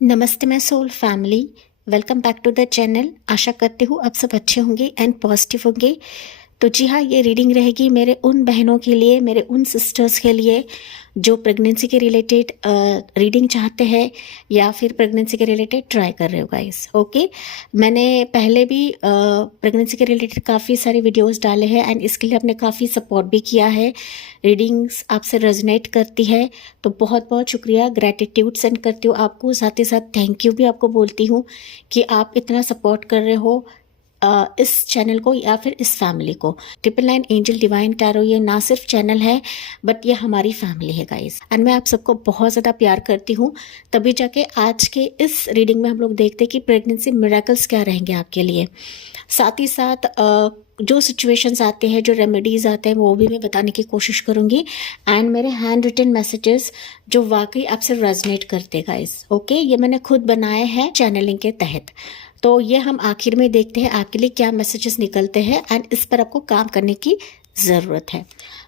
नमस्ते मैं soul family. Welcome back to the channel. आशा करती हूँ आप सब अच्छे होंगे एंड पॉजिटिव होंगे। तो जी हाँ, ये रीडिंग रहेगी मेरे उन बहनों के लिए, मेरे उन सिस्टर्स के लिए जो प्रेगनेंसी के रिलेटेड रीडिंग चाहते हैं या फिर प्रेगनेंसी के रिलेटेड ट्राई कर रहे हो गाइस। ओके, मैंने पहले भी प्रेगनेंसी के रिलेटेड काफ़ी सारे वीडियोस डाले हैं एंड इसके लिए आपने काफ़ी सपोर्ट भी किया है। रीडिंग्स आपसे रेजोनेट करती है तो बहुत बहुत शुक्रिया, ग्रैटिट्यूड सेंड करती हूँ आपको। साथ ही साथ थैंक यू भी आपको बोलती हूँ कि आप इतना सपोर्ट कर रहे हो इस चैनल को या फिर इस फैमिली को। 999 एंजल डिवाइन टैरो ये ना सिर्फ चैनल है बट ये हमारी फैमिली है गाइस, एंड मैं आप सबको बहुत ज़्यादा प्यार करती हूँ। तभी जाके आज के इस रीडिंग में हम लोग देखते हैं कि प्रेगनेंसी मिरेकल्स क्या रहेंगे आपके लिए। साथ ही साथ जो सिचुएशंस आते हैं, जो रेमेडीज़ आते हैं, वो भी मैं बताने की कोशिश करूँगी। एंड मेरे हैंड रिटन मैसेजेस जो वाकई आपसे रेजोनेट करते हैं गाइस। ओके, ये मैंने खुद बनाए हैं चैनलिंग के तहत। तो ये हम आखिर में देखते हैं आपके लिए क्या मैसेजेस निकलते हैं एंड इस पर आपको काम करने की ज़रूरत है।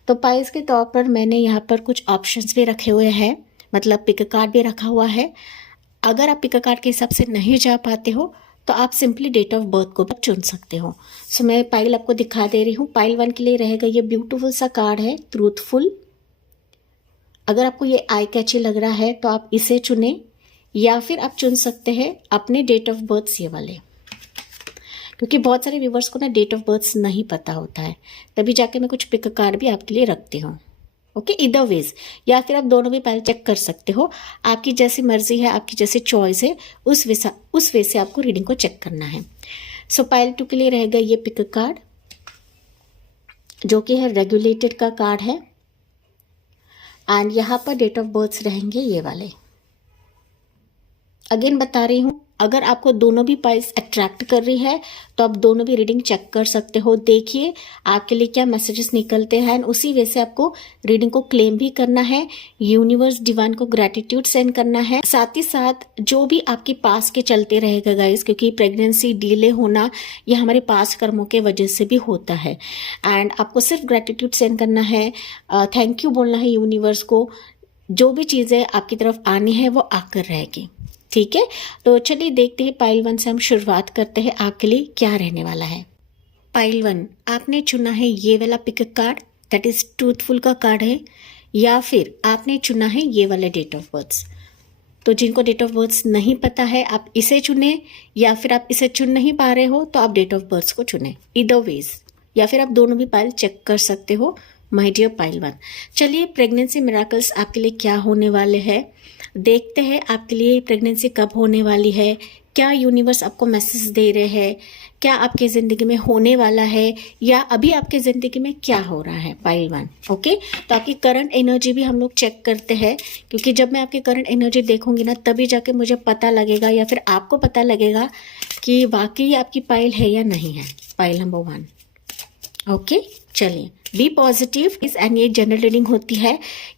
तो पाइस के तौर पर मैंने यहाँ पर कुछ ऑप्शंस भी रखे हुए हैं, मतलब पिक कार्ड भी रखा हुआ है। अगर आप पिक कार्ड के हिसाब से नहीं जा पाते हो तो आप सिंपली डेट ऑफ बर्थ को भी चुन सकते हो। सो मैं पाइल आपको दिखा दे रही हूँ। पाइल 1 के लिए रहेगा ये ब्यूटीफुल सा कार्ड है, ट्रूथफुल। अगर आपको ये आई कैची लग रहा है तो आप इसे चुने या फिर आप चुन सकते हैं अपने डेट ऑफ बर्थ ये वाले, क्योंकि बहुत सारे व्यूवर्स को ना डेट ऑफ बर्थ नहीं पता होता है, तभी जाके मैं कुछ पिक कार्ड भी आपके लिए रखती हूँ। ओके, इधर वेज, या फिर आप दोनों भी पहले चेक कर सकते हो। आपकी जैसी मर्जी है, आपकी जैसी चॉइस है, उस वे से आपको रीडिंग को चेक करना है। सो पाइल 2 के लिए रहेगा ये पिक कार्ड जो कि है रेगुलेटेड का कार्ड है, एंड यहाँ पर डेट ऑफ बर्थ रहेंगे ये वाले। अगेन बता रही हूँ, अगर आपको दोनों भी पाइल्स अट्रैक्ट कर रही है तो आप दोनों भी रीडिंग चेक कर सकते हो। देखिए आपके लिए क्या मैसेजेस निकलते हैं, उसी वे से आपको रीडिंग को क्लेम भी करना है, यूनिवर्स डिवाइन को ग्रैटिट्यूड सेंड करना है। साथ ही साथ जो भी आपके पास के चलते रहेगा गाइस, क्योंकि प्रेगनेंसी डिले होना ये हमारे पास कर्मों के वजह से भी होता है, एंड आपको सिर्फ ग्रैटिट्यूड सेंड करना है, थैंक यू बोलना है यूनिवर्स को। जो भी चीज़ें आपकी तरफ आनी है वो आकर रहेगी। ठीक है, तो चलिए देखते हैं पाइल 1 से हम शुरुआत करते हैं आपके लिए क्या रहने वाला है। पाइल 1, आपने चुना है ये वाला pick card, that is truthful का कार्ड है, या फिर आपने चुना है ये वाला डेट ऑफ बर्थ। तो जिनको डेट ऑफ बर्थ नहीं पता है आप इसे चुने, या फिर आप इसे चुन नहीं पा रहे हो तो आप डेट ऑफ बर्थ को चुने, इधर वेज, या फिर आप दोनों भी पाइल चेक कर सकते हो माय डियर पाइल 1। चलिए प्रेगनेंसी मिरेकल्स आपके लिए क्या होने वाले हैं, देखते हैं आपके लिए प्रेगनेंसी कब होने वाली है, क्या यूनिवर्स आपको मैसेज दे रहे हैं, क्या आपके ज़िंदगी में होने वाला है, या अभी आपके ज़िंदगी में क्या हो रहा है पाइल 1। ओके, तो आपकी करंट एनर्जी भी हम लोग चेक करते हैं, क्योंकि जब मैं आपकी करंट एनर्जी देखूंगी ना तभी जाके मुझे पता लगेगा या फिर आपको पता लगेगा कि वाकई आपकी पाइल है या नहीं है। Pile number 1। ओके, चलिए बी पॉजिटिव इस, एंड ये जनरल रीडिंग होती है,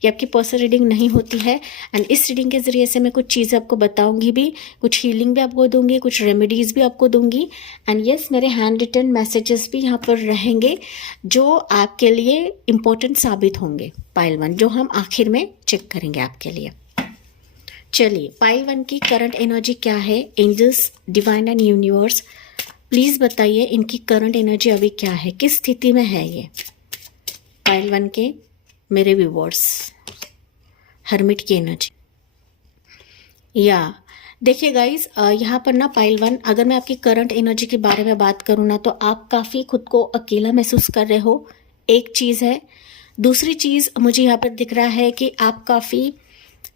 ये आपकी पर्सनल रीडिंग नहीं होती है। एंड इस रीडिंग के जरिए से मैं कुछ चीज़ें आपको बताऊंगी भी, कुछ हीलिंग भी आपको दूंगी, कुछ रेमेडीज भी आपको दूंगी, एंड यस मेरे हैंड रिटन मैसेजेस भी यहाँ पर रहेंगे जो आपके लिए इम्पोर्टेंट साबित होंगे। पाइल 1 जो हम आखिर में चेक करेंगे आपके लिए। चलिए पाइल 1 की करंट एनर्जी क्या है, angels divine and universe please बताइए इनकी करंट एनर्जी अभी क्या है, किस स्थिति में है ये पाइल 1 के मेरे व्यूवर्स। हर्मिट की एनर्जी, या देखिए गाइस यहाँ पर ना पाइल 1, अगर मैं आपकी करंट एनर्जी के बारे में बात करूँ ना तो आप काफ़ी खुद को अकेला महसूस कर रहे हो, एक चीज़ है। दूसरी चीज़ मुझे यहाँ पर दिख रहा है कि आप काफ़ी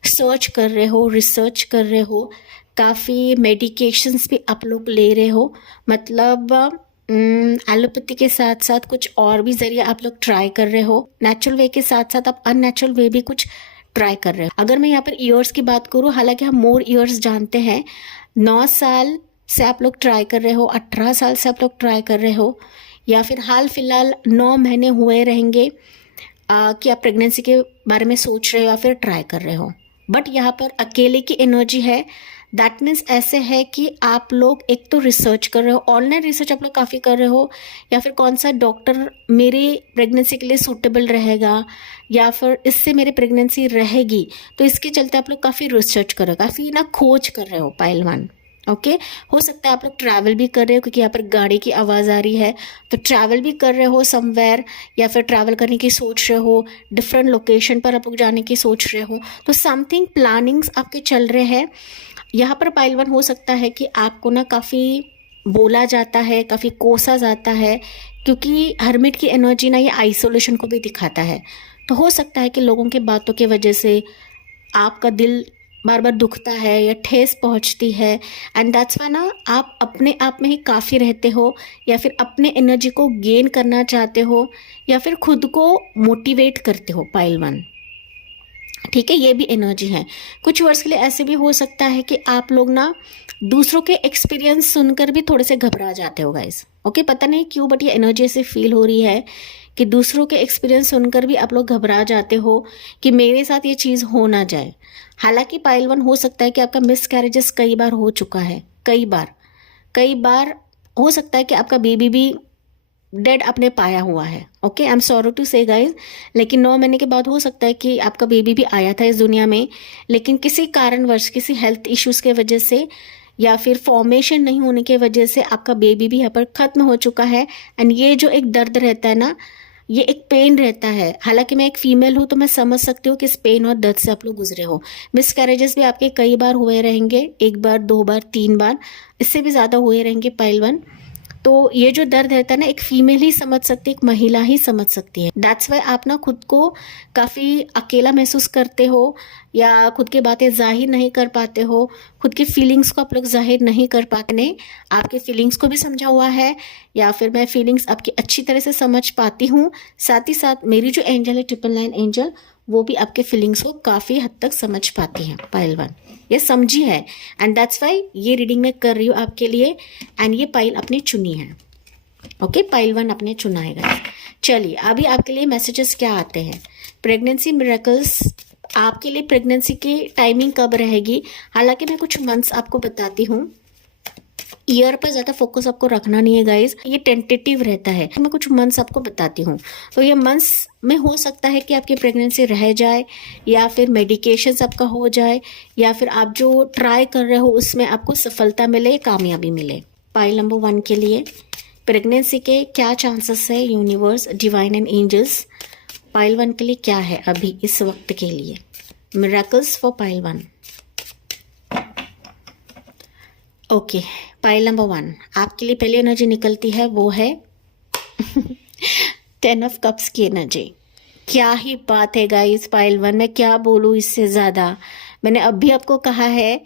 सर्च कर रहे हो, रिसर्च कर रहे हो, काफ़ी मेडिकेशंस भी आप लोग ले रहे हो, मतलब एलोपैथी के साथ साथ कुछ और भी जरिए आप लोग ट्राई कर रहे हो। नेचुरल वे के साथ साथ आप अननेचुरल वे भी कुछ ट्राई कर रहे हो। अगर मैं यहाँ पर ईयर्स की बात करूँ, हालांकि हम मोर ईयर्स जानते हैं, 9 साल से आप लोग ट्राई कर रहे हो, 18 साल से आप लोग ट्राई कर रहे हो, या फिर हाल फिलहाल 9 महीने हुए रहेंगे कि आप प्रेगनेंसी के बारे में सोच रहे हो या फिर ट्राई कर रहे हो। बट यहाँ पर अकेले की एनर्जी है, दैट मीन्स ऐसे है कि आप लोग एक तो रिसर्च कर रहे हो, ऑनलाइन रिसर्च आप लोग काफ़ी कर रहे हो, या फिर कौन सा डॉक्टर मेरे प्रेगनेंसी के लिए सूटेबल रहेगा, या फिर इससे मेरी प्रेगनेंसी रहेगी, तो इसके चलते आप लोग काफ़ी रिसर्च कर रहे हो, काफ़ी ना खोज कर रहे हो पाइल वन। ओके हो सकता है आप लोग ट्रैवल भी कर रहे हो, क्योंकि यहाँ पर गाड़ी की आवाज़ आ रही है, तो ट्रैवल भी कर रहे हो समवेयर, या फिर ट्रैवल करने की सोच रहे हो, डिफरेंट लोकेशन पर आप लोग जाने की सोच रहे हो, तो समथिंग प्लानिंग्स आपके चल रहे हैं। यहाँ पर पाइल वन हो सकता है कि आपको ना काफ़ी बोला जाता है, काफ़ी कोसा जाता है, क्योंकि हर्मिट की एनर्जी ना ये आइसोलेशन को भी दिखाता है। तो हो सकता है कि लोगों के बातों की वजह से आपका दिल बार बार दुखता है या ठेस पहुंचती है, एंड दैट्स वाई ना आप अपने आप में ही काफ़ी रहते हो, या फिर अपने एनर्जी को गेन करना चाहते हो, या फिर खुद को मोटिवेट करते हो पाइल वन। ठीक है, ये भी एनर्जी है। कुछ वर्ष के लिए ऐसे भी हो सकता है कि आप लोग ना दूसरों के एक्सपीरियंस सुनकर भी थोड़े से घबरा जाते हो गाइस। ओके पता नहीं क्यों, बट ये एनर्जी ऐसे फील हो रही है कि दूसरों के एक्सपीरियंस सुनकर भी आप लोग घबरा जाते हो कि मेरे साथ ये चीज़ हो ना जाए। हालांकि पाइल वन हो सकता है कि आपका मिस कैरेजेस कई बार हो चुका है, कई बार हो सकता है कि आपका बेबी भी डेड आपने पाया हुआ है। Okay I am sorry to say guys, लेकिन 9 महीने के बाद हो सकता है कि आपका बेबी भी आया था इस दुनिया में, लेकिन किसी कारणवश, किसी हेल्थ इश्यूज़ के वजह से, या फिर फॉर्मेशन नहीं होने की वजह से आपका बेबी भी यहाँ पर ख़त्म हो चुका है। एंड ये जो एक दर्द रहता है ना, ये एक पेन रहता है। हालांकि मैं एक फीमेल हूँ तो मैं समझ सकती हूँ कि इस पेन और दर्द से आप लोग गुजरे हो। मिस कैरेजेस भी आपके कई बार हुए रहेंगे, 1 बार 2 बार 3 बार, इससे भी ज़्यादा हुए रहेंगे पाइल वन। तो ये जो दर्द रहता है ना, एक फीमेल ही समझ सकती है, एक महिला ही समझ सकती है। दैट्स वाई आप ना खुद को काफ़ी अकेला महसूस करते हो, या खुद की बातें जाहिर नहीं कर पाते हो, खुद की फीलिंग्स को आप लोग जाहिर नहीं कर पाते। ने आपके फीलिंग्स को भी समझा हुआ है, या फिर मैं फीलिंग्स आपकी अच्छी तरह से समझ पाती हूँ। साथ ही साथ मेरी जो एंजल है 999 एंजल, वो भी आपके फीलिंग्स को काफ़ी हद तक समझ पाती हैं पाइल वन, ये समझी है। एंड दैट्स वाई ये रीडिंग मैं कर रही हूँ आपके लिए, एंड ये पाइल अपनी चुनी है। ओके पाइल वन अपने चुना है गाइस। चलिए अभी आपके लिए मैसेजेस क्या आते हैं। प्रेगनेंसी मिरेकल्स, आपके लिए प्रेगनेंसी की टाइमिंग कब रहेगी। हालांकि मैं कुछ मंथ्स आपको बताती हूँ, ईयर पर ज़्यादा फोकस आपको रखना नहीं है गाइस, ये टेंटेटिव रहता है। मैं कुछ मंथ्स आपको बताती हूँ, तो ये मंथ्स में हो सकता है कि आपकी प्रेगनेंसी रह जाए, या फिर मेडिकेशंस आपका हो जाए, या फिर आप जो ट्राई कर रहे हो उसमें आपको सफलता मिले, कामयाबी मिले। पाइल नंबर 1 के लिए प्रेगनेंसी के क्या चांसेस है, universe, divine and angels, pile 1 के लिए क्या है अभी इस वक्त के लिए। Miracles for pile 1। Okay pile number 1 आपके लिए पहली एनर्जी निकलती है, वो है 10 ऑफ कप्स की एनर्जी। क्या ही बात है गाइस, पाइल 1 मैं क्या बोलूँ इससे ज़्यादा। मैंने अभी आपको कहा है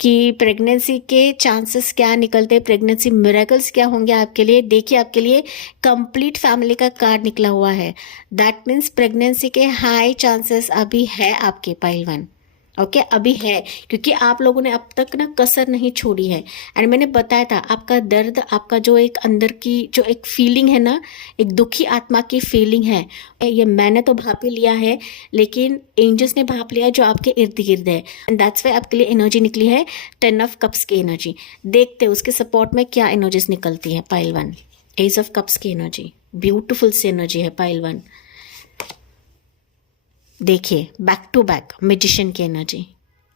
कि प्रेगनेंसी के चांसेस क्या निकलते हैं, प्रेगनेंसी मिरेकल्स क्या होंगे आपके लिए। देखिए आपके लिए कंप्लीट फैमिली का कार्ड निकला हुआ है। दैट मीन्स प्रेगनेंसी के हाई चांसेस अभी है आपके पाइल 1। ओके अभी है, क्योंकि आप लोगों ने अब तक ना कसर नहीं छोड़ी है। एंड मैंने बताया था आपका दर्द, आपका जो एक अंदर की जो एक फीलिंग है ना, एक दुखी आत्मा की फीलिंग है, ये मैंने तो भाप ही लिया है, लेकिन एंजल्स ने भाप लिया जो आपके इर्द गिर्द है। एंड दैट्स वाई आपके लिए एनर्जी निकली है 10 ऑफ कप्स की एनर्जी। देखते हैं उसके सपोर्ट में क्या एनर्जीज निकलती है पाइल 1। एज ऑफ कप्स की एनर्जी, ब्यूटिफुल सी एनर्जी है पाइल 1। देखिए बैक टू बैक मैजिशियन की एनर्जी,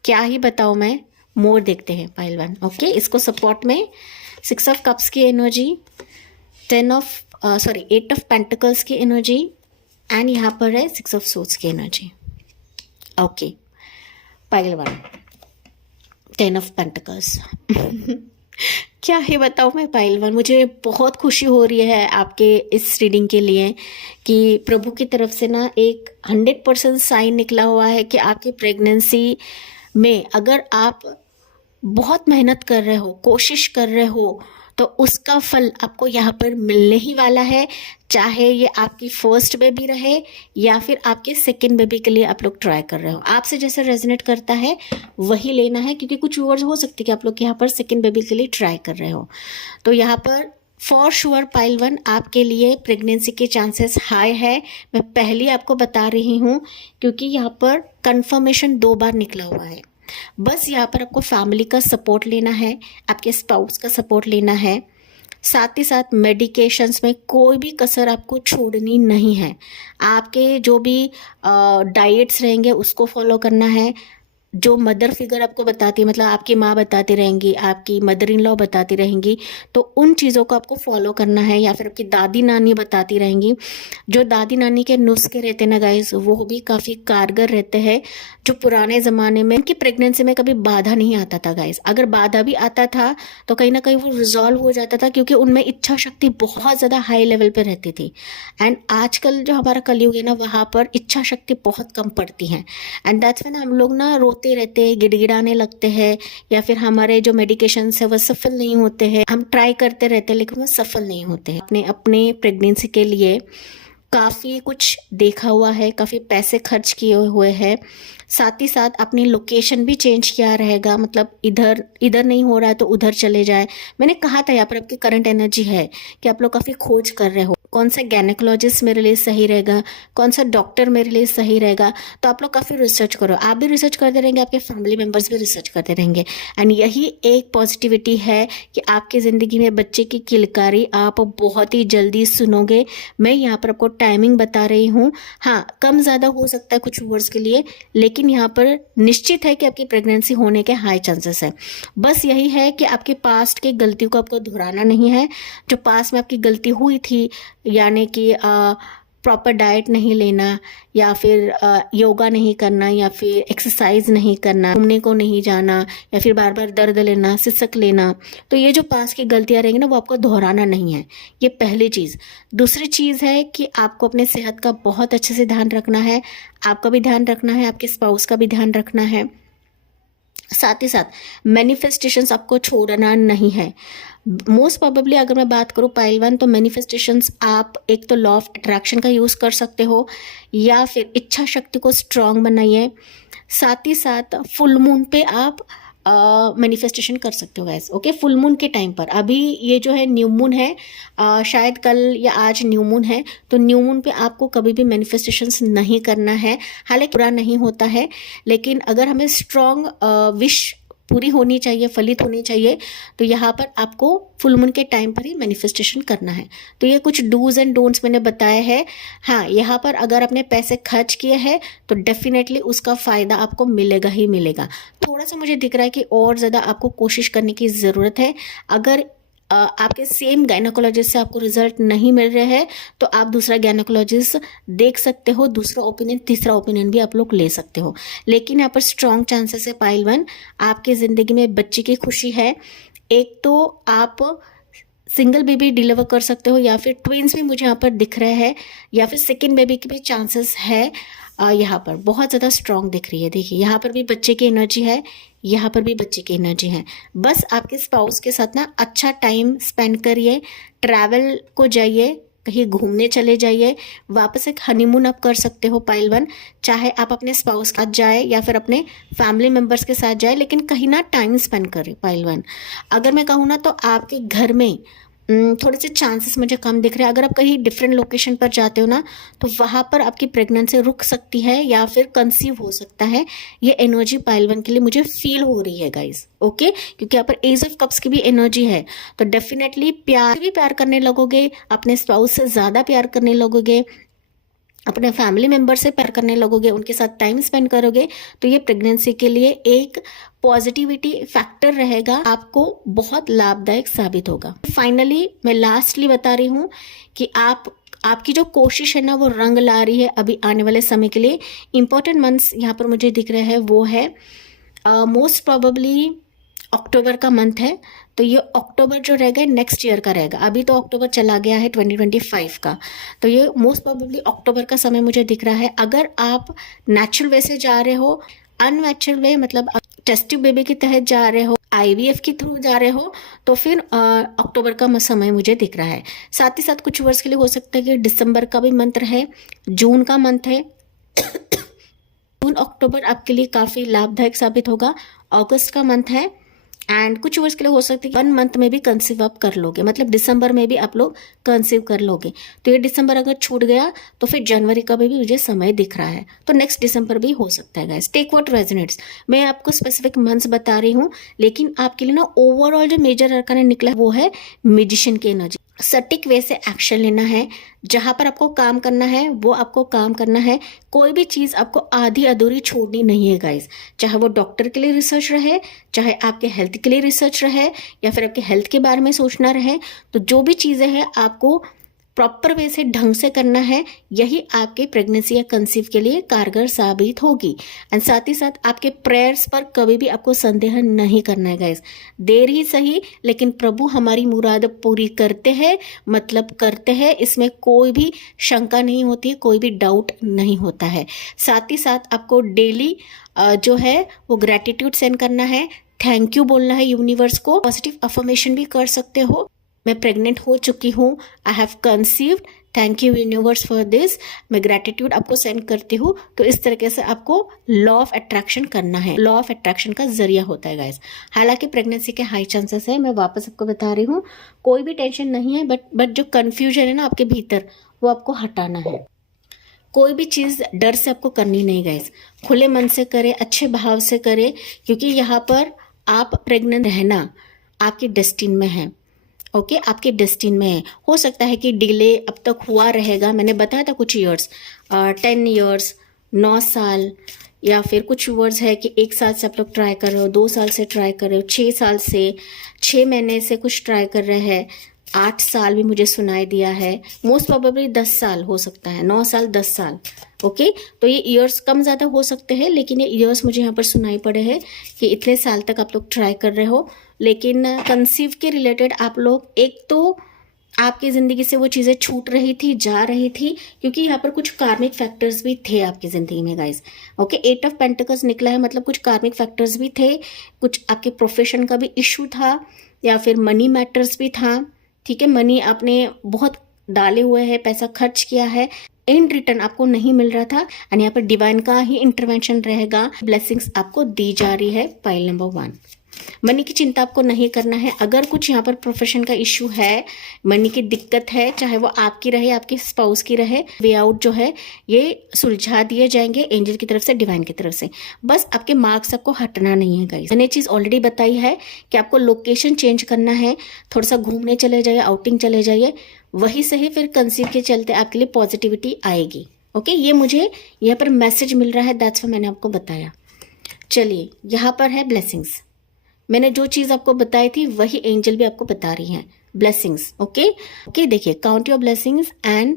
क्या ही बताऊँ मैं, मोर देखते हैं पाइल 1। ओके इसको सपोर्ट में 6 ऑफ कप्स की एनर्जी, 8 ऑफ पेंटिकल्स की एनर्जी, एंड यहाँ पर है 6 ऑफ सोर्ड्स की energy. Okay pile 1 10 of pentacles क्या ही बताऊँ मैं पाइल 1, मुझे बहुत खुशी हो रही है आपके इस रीडिंग के लिए कि प्रभु की तरफ से ना एक 100% साइन निकला हुआ है कि आपकी प्रेगनेंसी में अगर आप बहुत मेहनत कर रहे हो, कोशिश कर रहे हो, तो उसका फल आपको यहाँ पर मिलने ही वाला है। चाहे ये आपकी फर्स्ट बेबी रहे या फिर आपके सेकंड बेबी के लिए आप लोग ट्राई कर रहे हो, आपसे जैसे रेजोनेट करता है वही लेना है। क्योंकि कुछ व्यूअर्स हो सकते हैं कि आप लोग यहाँ पर सेकंड बेबी के लिए ट्राई कर रहे हो, तो यहाँ पर फॉर श्योर पाइल 1 आपके लिए प्रेगनेंसी के चांसेस हाई है। मैं पहले आपको बता रही हूँ क्योंकि यहाँ पर कंफर्मेशन 2 बार निकला हुआ है। बस यहाँ पर आपको फैमिली का सपोर्ट लेना है, आपके स्पाउस का सपोर्ट लेना है। साथ ही साथ मेडिकेशंस में कोई भी कसर आपको छोड़नी नहीं है। आपके जो भी डाइट्स रहेंगे उसको फॉलो करना है। जो मदर फिगर आपको बताती है, मतलब आपकी माँ बताती रहेंगी, आपकी मदर इन लॉ बताती रहेंगी, तो उन चीज़ों को आपको फॉलो करना है। या फिर आपकी दादी नानी बताती रहेंगी। जो दादी नानी के नुस्खे रहते हैं ना गाइस, वो भी काफ़ी कारगर रहते हैं। जो पुराने ज़माने में उनकी प्रेगनेंसी में कभी बाधा नहीं आता था गाइस। अगर बाधा भी आता था तो कहीं ना कहीं वो रिजॉल्व हो जाता था, क्योंकि उनमें इच्छा शक्ति बहुत ज़्यादा हाई लेवल पर रहती थी। एंड आजकल जो हमारा कलयुग है ना, वहाँ पर इच्छा शक्ति बहुत कम पड़ती है। एंड दैट्स व्हेन हम लोग ना रोते रहते हैं, गिड़गिड़ाने लगते हैं, या फिर हमारे जो मेडिकेशंस है वो सफल नहीं होते हैं। हम ट्राई करते रहते हैं लेकिन वो सफल नहीं होते हैं। अपने अपने प्रेगनेंसी के लिए काफ़ी कुछ देखा हुआ है, काफ़ी पैसे खर्च किए हुए हैं। साथ ही साथ अपनी लोकेशन भी चेंज किया रहेगा, मतलब इधर इधर नहीं हो रहा है तो उधर चले जाए। मैंने कहा था यहाँ पर आपकी करंट एनर्जी है कि आप लोग काफ़ी खोज कर रहे हो, कौन सा गायनेकोलॉजिस्ट मेरे लिए सही रहेगा, कौन सा डॉक्टर मेरे लिए सही रहेगा। तो आप लोग काफ़ी रिसर्च करो, आप भी रिसर्च करते रहेंगे, आपके फैमिली मेम्बर्स भी रिसर्च करते रहेंगे। एंड यही एक पॉजिटिविटी है कि आपकी ज़िंदगी में बच्चे की किलकारी आप बहुत ही जल्दी सुनोगे। मैं यहाँ पर आपको टाइमिंग बता रही हूँ। हाँ, कम ज़्यादा हो सकता है कुछ व्यूअर्स के लिए, लेकिन यहाँ पर निश्चित है कि आपकी प्रेगनेंसी होने के हाई चांसेस है। बस यही है कि आपके पास्ट की गलतियों को आपको दोहराना नहीं है। जो पास्ट में आपकी गलती हुई थी, यानी कि प्रॉपर डाइट नहीं लेना, या फिर योगा नहीं करना, या फिर एक्सरसाइज नहीं करना, घूमने को नहीं जाना, या फिर बार बार दर्द लेना, सिसक लेना, तो ये जो पास की गलतियां रहेंगी ना, वो आपको दोहराना नहीं है। ये पहली चीज़। दूसरी चीज़ है कि आपको अपने सेहत का बहुत अच्छे से ध्यान रखना है। आपका भी ध्यान रखना है, आपके स्पाउस का भी ध्यान रखना है। साथ ही साथ मैनिफेस्टेशंस आपको छोड़ना नहीं है। मोस्ट प्रोबेबली अगर मैं बात करूँ पाइल वन, तो मैनिफेस्टेशंस आप एक तो लॉ ऑफ अट्रैक्शन का यूज़ कर सकते हो, या फिर इच्छा शक्ति को स्ट्रांग बनाइए। साथ ही साथ फुल मून पे आप मैनिफेस्टेशन कर सकते हो गैस। ओके, फुल मून के टाइम पर, अभी ये जो है न्यू मून है, शायद कल या आज न्यू मून है, तो न्यू मून पे आपको कभी भी मैनिफेस्टेशंस नहीं करना है। हालांकि पूरा नहीं होता है, लेकिन अगर हमें स्ट्रॉन्ग विश पूरी होनी चाहिए, फलित होनी चाहिए, तो यहाँ पर आपको फुल मून के टाइम पर ही मैनिफेस्टेशन करना है। तो ये कुछ डूज एंड डोंट्स मैंने बताए हैं। हाँ, यहाँ पर अगर आपने पैसे खर्च किए हैं तो डेफिनेटली उसका फ़ायदा आपको मिलेगा ही मिलेगा। थोड़ा सा मुझे दिख रहा है कि और ज़्यादा आपको कोशिश करने की ज़रूरत है। अगर आपके सेम गायनेकोलॉजिस्ट से आपको रिजल्ट नहीं मिल रहे हैं तो आप दूसरा गायनेकोलॉजिस्ट देख सकते हो, दूसरा ओपिनियन, तीसरा ओपिनियन भी आप लोग ले सकते हो। लेकिन यहाँ पर स्ट्रॉन्ग चांसेस है पाइल वन, आपकी ज़िंदगी में बच्चे की खुशी है। एक तो आप सिंगल बेबी डिलीवर कर सकते हो, या फिर ट्विंस भी मुझे यहाँ पर दिख रहे हैं, या फिर सेकेंड बेबी की भी चांसेस है। यहाँ पर बहुत ज़्यादा स्ट्रॉन्ग दिख रही है। देखिए, यहाँ पर भी बच्चे की एनर्जी है, यहाँ पर भी बच्चे की एनर्जी है। बस आपके स्पाउस के साथ ना अच्छा टाइम स्पेंड करिए, ट्रैवल को जाइए, कहीं घूमने चले जाइए, वापस एक हनीमून आप कर सकते हो पाइल वन। चाहे आप अपने स्पाउस के साथ जाए या फिर अपने फैमिली मेम्बर्स के साथ जाए, लेकिन कहीं ना टाइम स्पेंड करें पाइल वन। अगर मैं कहूँ ना, तो आपके घर में थोड़े से चांसेस मुझे कम दिख रहे हैं। अगर आप कहीं डिफरेंट लोकेशन पर जाते हो ना, तो वहाँ पर आपकी प्रेगनेंसी रुक सकती है या फिर कंसीव हो सकता है। ये एनर्जी पाइल वन के लिए मुझे फील हो रही है गाइस। ओके, क्योंकि यहाँ पर एज ऑफ कप्स की भी एनर्जी है, तो डेफिनेटली प्यार करने लगोगे, अपने स्पाउस से ज़्यादा प्यार करने लगोगे, अपने फैमिली मेम्बर से प्यार करने लगोगे, उनके साथ टाइम स्पेंड करोगे, तो ये प्रेगनेंसी के लिए एक पॉजिटिविटी फैक्टर रहेगा, आपको बहुत लाभदायक साबित होगा। फाइनली मैं लास्टली बता रही हूँ कि आपकी जो कोशिश है ना, वो रंग ला रही है अभी आने वाले समय के लिए। इंपॉर्टेंट मंथ्स यहाँ पर मुझे दिख रहे हैं, वो है मोस्ट प्रोबेबली अक्टूबर का मंथ है। तो ये अक्टूबर जो रहेगा नेक्स्ट ईयर का रहेगा। अभी तो अक्टूबर चला गया है 2025 का, तो ये मोस्ट प्रोबेबली अक्टूबर का समय मुझे दिख रहा है। अगर आप नेचुरल वे से जा रहे हो, अननेचुरल वे मतलब टेस्ट ट्यूब बेबी के तहत जा रहे हो, IVF के थ्रू जा रहे हो, तो फिर अक्टूबर का समय मुझे दिख रहा है। साथ ही साथ कुछ वर्ष के लिए हो सकता है कि दिसंबर का भी मंथ रहे, जून का मंथ है। जून अक्टूबर आपके लिए काफ़ी लाभदायक साबित होगा। अगस्त का मंथ है, एंड कुछ वर्ष के लिए हो सकता है 1 मंथ में भी कंसीव आप कर लोगे, मतलब दिसंबर में भी आप लोग कंसीव कर लोगे। तो ये दिसंबर अगर छूट गया तो फिर जनवरी का भी मुझे समय दिख रहा है, तो नेक्स्ट दिसंबर भी हो सकता है गाइस। Take what resonates. मैं आपको स्पेसिफिक मंथ्स बता रही हूँ, लेकिन आपके लिए ना ओवरऑल जो मेजर अरकाना निकला है वो है मैजिशियन की एनर्जी। सटीक वे से एक्शन लेना है, जहां पर आपको काम करना है वो आपको काम करना है। कोई भी चीज आपको आधी अधूरी छोड़नी नहीं है गाइस, चाहे वो डॉक्टर के लिए रिसर्च रहे, चाहे आपके हेल्थ के लिए रिसर्च रहे, या फिर आपके हेल्थ के बारे में सोचना रहे। तो जो भी चीजें हैं आपको प्रॉपर वे से ढंग से करना है, यही आपके प्रेगनेंसी या कंसीव के लिए कारगर साबित होगी। एंड साथ ही साथ आपके प्रेयर्स पर कभी भी आपको संदेह नहीं करना है गाइस। देर ही सही लेकिन प्रभु हमारी मुराद पूरी करते हैं, मतलब करते हैं, इसमें कोई भी शंका नहीं होती है, कोई भी डाउट नहीं होता है। साथ ही साथ आपको डेली जो है वो ग्रेटिट्यूड सेंड करना है, थैंक यू बोलना है यूनिवर्स को। पॉजिटिव अफर्मेशन भी कर सकते हो, मैं प्रेग्नेंट हो चुकी हूँ, I have conceived, thank you universe for this, मैं ग्रेटिट्यूड आपको सेंड करती हूँ। तो इस तरीके से आपको लॉ ऑफ अट्रैक्शन करना है, लॉ ऑफ अट्रैक्शन का जरिया होता है गाइस। हालांकि प्रेगनेंसी के हाई चांसेस है, मैं वापस आपको बता रही हूँ, कोई भी टेंशन नहीं है, बट जो कन्फ्यूजन है ना आपके भीतर वो आपको हटाना है। कोई भी चीज़ डर से आपको करनी नहीं गाइस, खुले मन से करे, अच्छे भाव से करे, क्योंकि यहाँ पर आप प्रेग्नेंट रहना आपकी डेस्टिन में है। ओके, आपके डेस्टिन में है। हो सकता है कि डिले अब तक हुआ रहेगा, मैंने बताया था कुछ ईयर्स, 10 ईयर्स, 9 साल, या फिर कुछ वर्ड्स है कि 1 साल से आप लोग ट्राई कर रहे हो, 2 साल से ट्राई कर रहे हो, 6 साल से, 6 महीने से कुछ ट्राई कर रहे हैं, 8 साल भी मुझे सुनाई दिया है, मोस्ट प्रोबेबली 10 साल हो सकता है, 9 साल 10 साल। ओके, तो ये ईयर्स कम ज़्यादा हो सकते हैं, लेकिन ये ईयर्स मुझे यहाँ पर सुनाई पड़े हैं कि इतने साल तक आप लोग ट्राई कर रहे हो। लेकिन कंसीव के रिलेटेड आप लोग, एक तो आपकी ज़िंदगी से वो चीज़ें छूट रही थी, जा रही थी, क्योंकि यहाँ पर कुछ कार्मिक फैक्टर्स भी थे आपकी ज़िंदगी में गाइस। ओके, 8 ऑफ पेंटिकल्स निकला है, मतलब कुछ कार्मिक फैक्टर्स भी थे, कुछ आपके प्रोफेशन का भी इशू था, या फिर मनी मैटर्स भी था। ठीक है, मनी आपने बहुत डाले हुए हैं, पैसा खर्च किया है, इन रिटर्न आपको नहीं मिल रहा था, एंड यहाँ पर डिवाइन का ही इंटरवेंशन रहेगा, ब्लेसिंग्स आपको दी जा रही है। पाइल नंबर 1, मनी की चिंता आपको नहीं करना है। अगर कुछ यहाँ पर प्रोफेशन का इश्यू है, मनी की दिक्कत है, चाहे वो आपकी रहे, आपके स्पाउस की रहे, वे आउट जो है ये सुलझा दिए जाएंगे एंजल की तरफ से, डिवाइन की तरफ से। बस आपके मार्क्स आपको हटना नहीं है गाइस। मैंने चीज़ ऑलरेडी बताई है कि आपको लोकेशन चेंज करना है, थोड़ा सा घूमने चले जाइए, आउटिंग चले जाइए, वही सही, फिर कंसीव के चलते आपके लिए पॉजिटिविटी आएगी। ओके, ये मुझे यहाँ पर मैसेज मिल रहा है, दैट्स व्हाई मैंने आपको बताया। चलिए, यहाँ पर है ब्लेसिंग्स। मैंने जो चीज़ आपको बताई थी वही एंजल भी आपको बता रही हैं, ब्लेसिंग्स। ओके ओके, देखिए, count your blessings and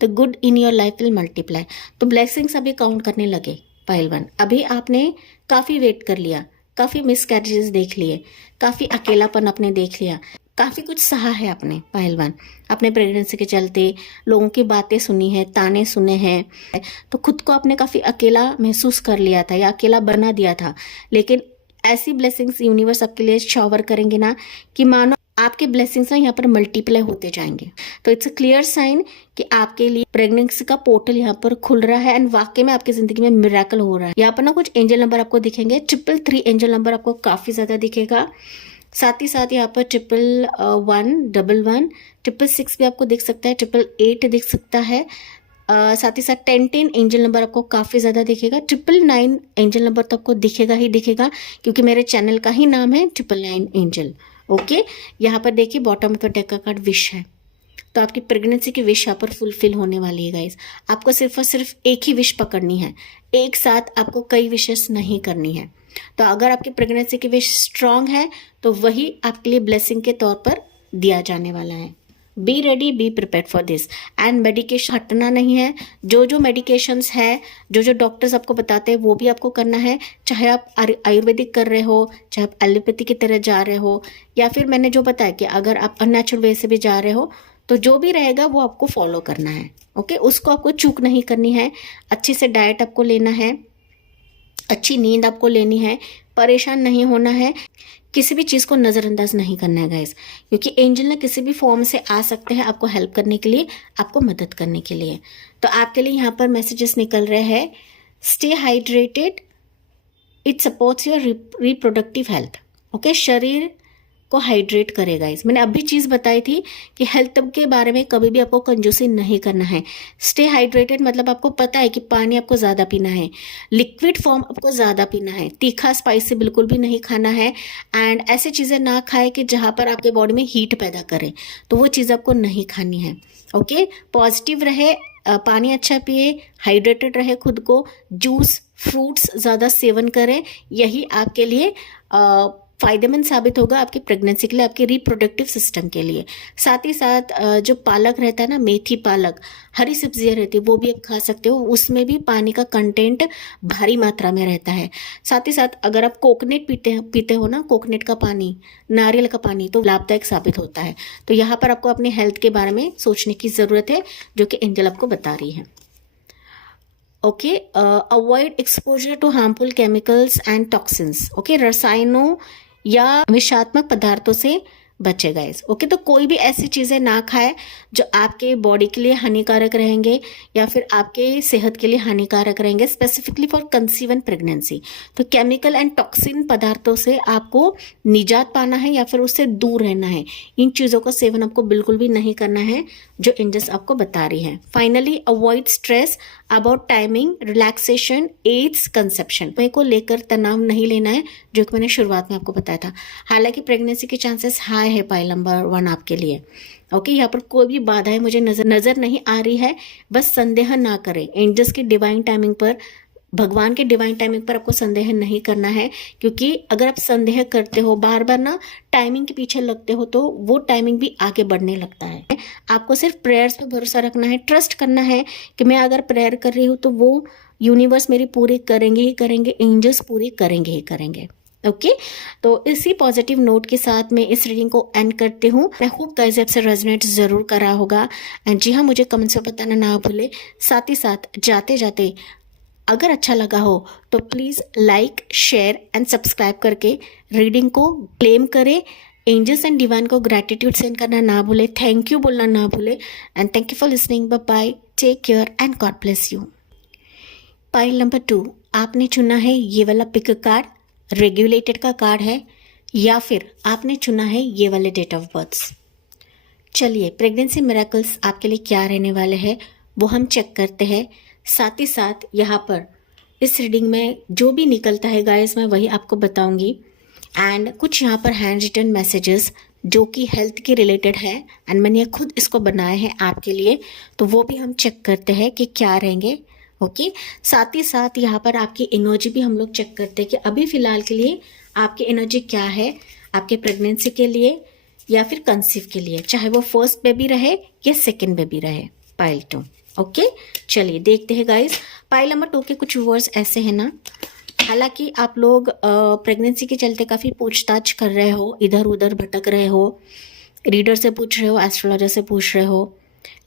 the good in your life will multiply. तो ब्लेसिंग्स अभी काउंट करने लगे। पाइल 1, अभी आपने काफ़ी वेट कर लिया, काफ़ी मिसकैरेजेस देख लिए, काफ़ी अकेलापन आपने देख लिया, काफ़ी कुछ सहा है आपने। पाइल 1, अपने प्रेगनेंसी के चलते लोगों की बातें सुनी है, ताने सुने हैं, तो खुद को आपने काफ़ी अकेला महसूस कर लिया था या अकेला बना दिया था। लेकिन ऐसी ब्लेसिंग्स यूनिवर्स आपके लिए शॉवर करेंगे ना कि मानो आपके ब्लेसिंग्स ना यहाँ पर मल्टीप्लाई होते जाएंगे। तो इट्स अ क्लियर साइन कि आपके लिए प्रेगनेंसी का पोर्टल यहाँ पर खुल रहा है, एंड वाकई में आपकी जिंदगी में मिरेकल हो रहा है। यहाँ पर ना कुछ एंजल नंबर आपको दिखेंगे, 333 एंजल नंबर आपको काफी ज्यादा दिखेगा। साथ ही साथ यहाँ पर 111, 11, 666 भी आपको दिख सकता है, 888 दिख सकता है। साथ ही साथ 1010 एंजल नंबर आपको काफ़ी ज़्यादा दिखेगा, 999 एंजल नंबर तो आपको दिखेगा ही दिखेगा, क्योंकि मेरे चैनल का ही नाम है 999 एंजल। ओके, यहाँ पर देखिए बॉटम पर डेक का कार्ड विश है, तो आपकी प्रेगनेंसी की विश यहाँ पर फुलफिल होने वाली है गाइस। आपको सिर्फ और सिर्फ एक ही विश पकड़नी है, एक साथ आपको कई विशेष नहीं करनी है। तो अगर आपकी प्रेगनेंसी की विश स्ट्रांग है तो वही आपके लिए ब्लेसिंग के तौर पर दिया जाने वाला है। Be ready, be prepared for this. And medication हटना नहीं है, जो मेडिकेशंस है, जो डॉक्टर्स आपको बताते हैं वो भी आपको करना है, चाहे आप आयुर्वेदिक कर रहे हो, चाहे आप एलोपैथी की तरह जा रहे हो, या फिर मैंने जो बताया कि अगर आप अननेचुरल वे से भी जा रहे हो, तो जो भी रहेगा वो आपको फॉलो करना है। ओके, उसको आपको चूक नहीं करनी है। अच्छे से डाइट आपको लेना है, अच्छी नींद आपको लेनी है, परेशान नहीं होना है, किसी भी चीज़ को नज़रअंदाज नहीं करना है गाइस, क्योंकि एंजल ने किसी भी फॉर्म से आ सकते हैं आपको हेल्प करने के लिए, आपको मदद करने के लिए। तो आपके लिए यहाँ पर मैसेजेस निकल रहे हैं, stay hydrated, it supports your reproductive health. Okay, शरीर को हाइड्रेट करेगा। इस मैंने अभी चीज़ बताई थी कि हेल्थ के बारे में कभी भी आपको कंजूसी नहीं करना है। स्टे हाइड्रेटेड मतलब आपको पता है कि पानी आपको ज़्यादा पीना है, लिक्विड फॉर्म आपको ज़्यादा पीना है, तीखा स्पाइसी बिल्कुल भी नहीं खाना है, एंड ऐसी चीज़ें ना खाए कि जहाँ पर आपके बॉडी में हीट पैदा करें, तो वो चीज़ आपको नहीं खानी है। ओके, पॉजिटिव रहे, पानी अच्छा पिए, हाइड्रेटेड रहे खुद को, जूस फ्रूट्स ज़्यादा सेवन करें, यही आपके लिए फायदेमंद साबित होगा आपकी प्रेगनेंसी के लिए, आपके रिप्रोडक्टिव सिस्टम के लिए। साथ ही साथ जो पालक रहता है ना, मेथी पालक, हरी सब्जियां रहती है, वो भी आप खा सकते हो, उसमें भी पानी का कंटेंट भारी मात्रा में रहता है। साथ ही साथ अगर आप कोकोनट पीते हो ना, कोकोनट का पानी, नारियल का पानी, तो लाभदायक साबित होता है। तो यहाँ पर आपको अपने हेल्थ के बारे में सोचने की ज़रूरत है, जो कि एंजल आपको बता रही है। Okay, avoid exposure to harmful chemicals and toxins. Okay, रसायनों या विषात्मक पदार्थों से बचे गाइस। ओके, तो कोई भी ऐसी चीज़ें ना खाए जो आपके बॉडी के लिए हानिकारक रहेंगे या फिर आपके सेहत के लिए हानिकारक रहेंगे, specifically for conceive and pregnancy. तो केमिकल एंड टॉक्सिन पदार्थों से आपको निजात पाना है या फिर उससे दूर रहना है। इन चीज़ों का सेवन आपको बिल्कुल भी नहीं करना है, जो एंजल्स आपको बता रही है। Finally, avoid stress about timing, relaxation, aids, conception को लेकर तनाव नहीं लेना है, जो कि मैंने शुरुआत में आपको बताया था। हालांकि प्रेगनेंसी के चांसेस हाई है पाइल नंबर 1 आपके लिए। ओके, यहाँ पर कोई भी बाधाएं मुझे नजर नहीं आ रही है, बस संदेह ना करें। एंजल्स की डिवाइन टाइमिंग पर, भगवान के डिवाइन टाइमिंग पर आपको संदेह नहीं करना है, क्योंकि अगर आप संदेह करते हो, बार बार ना टाइमिंग के पीछे लगते हो, तो वो टाइमिंग भी आगे बढ़ने लगता है। आपको सिर्फ प्रेयर्स पे भरोसा रखना है, ट्रस्ट करना है कि मैं अगर प्रेयर कर रही हूँ तो वो यूनिवर्स मेरी पूरी करेंगे ही करेंगे, एंजल्स पूरी करेंगे ही करेंगे। ओके, तो इसी पॉजिटिव नोट के साथ मैं इस रीडिंग को एंड करती हूँ। मैं होप गाइस आपसे रेजोनेट जरूर करा होगा, एंड जी हाँ, मुझे कमेंट्स में बताना ना भूले। साथ ही साथ जाते जाते अगर अच्छा लगा हो तो please like, share and subscribe करके रीडिंग को क्लेम करें। एंजल्स एंड डिवाइन को ग्रैटिट्यूड सेंड करना ना भूले, थैंक यू बोलना ना भूले, and thank you for listening. Bye bye, take care and God bless you. Pile number 2, आपने चुना है ये वाला पिक कार्ड, रेगुलेटेड का कार्ड है, या फिर आपने चुना है ये वाले डेट ऑफ बर्थ्स। चलिए, प्रेगनेंसी मिरेकल्स आपके लिए क्या रहने वाले हैं वो हम चेक करते हैं। साथ ही साथ यहाँ पर इस रीडिंग में जो भी निकलता है गाइस, मैं वही आपको बताऊंगी, एंड कुछ यहाँ पर हैंड रिटन मैसेजेस जो कि हेल्थ के रिलेटेड है, एंड मैंने खुद इसको बनाया है आपके लिए, तो वो भी हम चेक करते हैं कि क्या रहेंगे। ओके, साथ ही साथ यहाँ पर आपकी एनर्जी भी हम लोग चेक करते हैं कि अभी फिलहाल के लिए आपकी एनर्जी क्या है, आपके प्रेगनेंसी के लिए या फिर कंसीव के लिए, चाहे वो फर्स्ट बेबी रहे या सेकेंड बेबी रहे। पाइल 2। ओके, चलिए देखते हैं गाइस। पाइल नंबर 2 के कुछ वर्ड्स ऐसे हैं ना, हालांकि आप लोग प्रेगनेंसी के चलते काफ़ी पूछताछ कर रहे हो, इधर उधर भटक रहे हो, रीडर से पूछ रहे हो, एस्ट्रोलॉजर से पूछ रहे हो,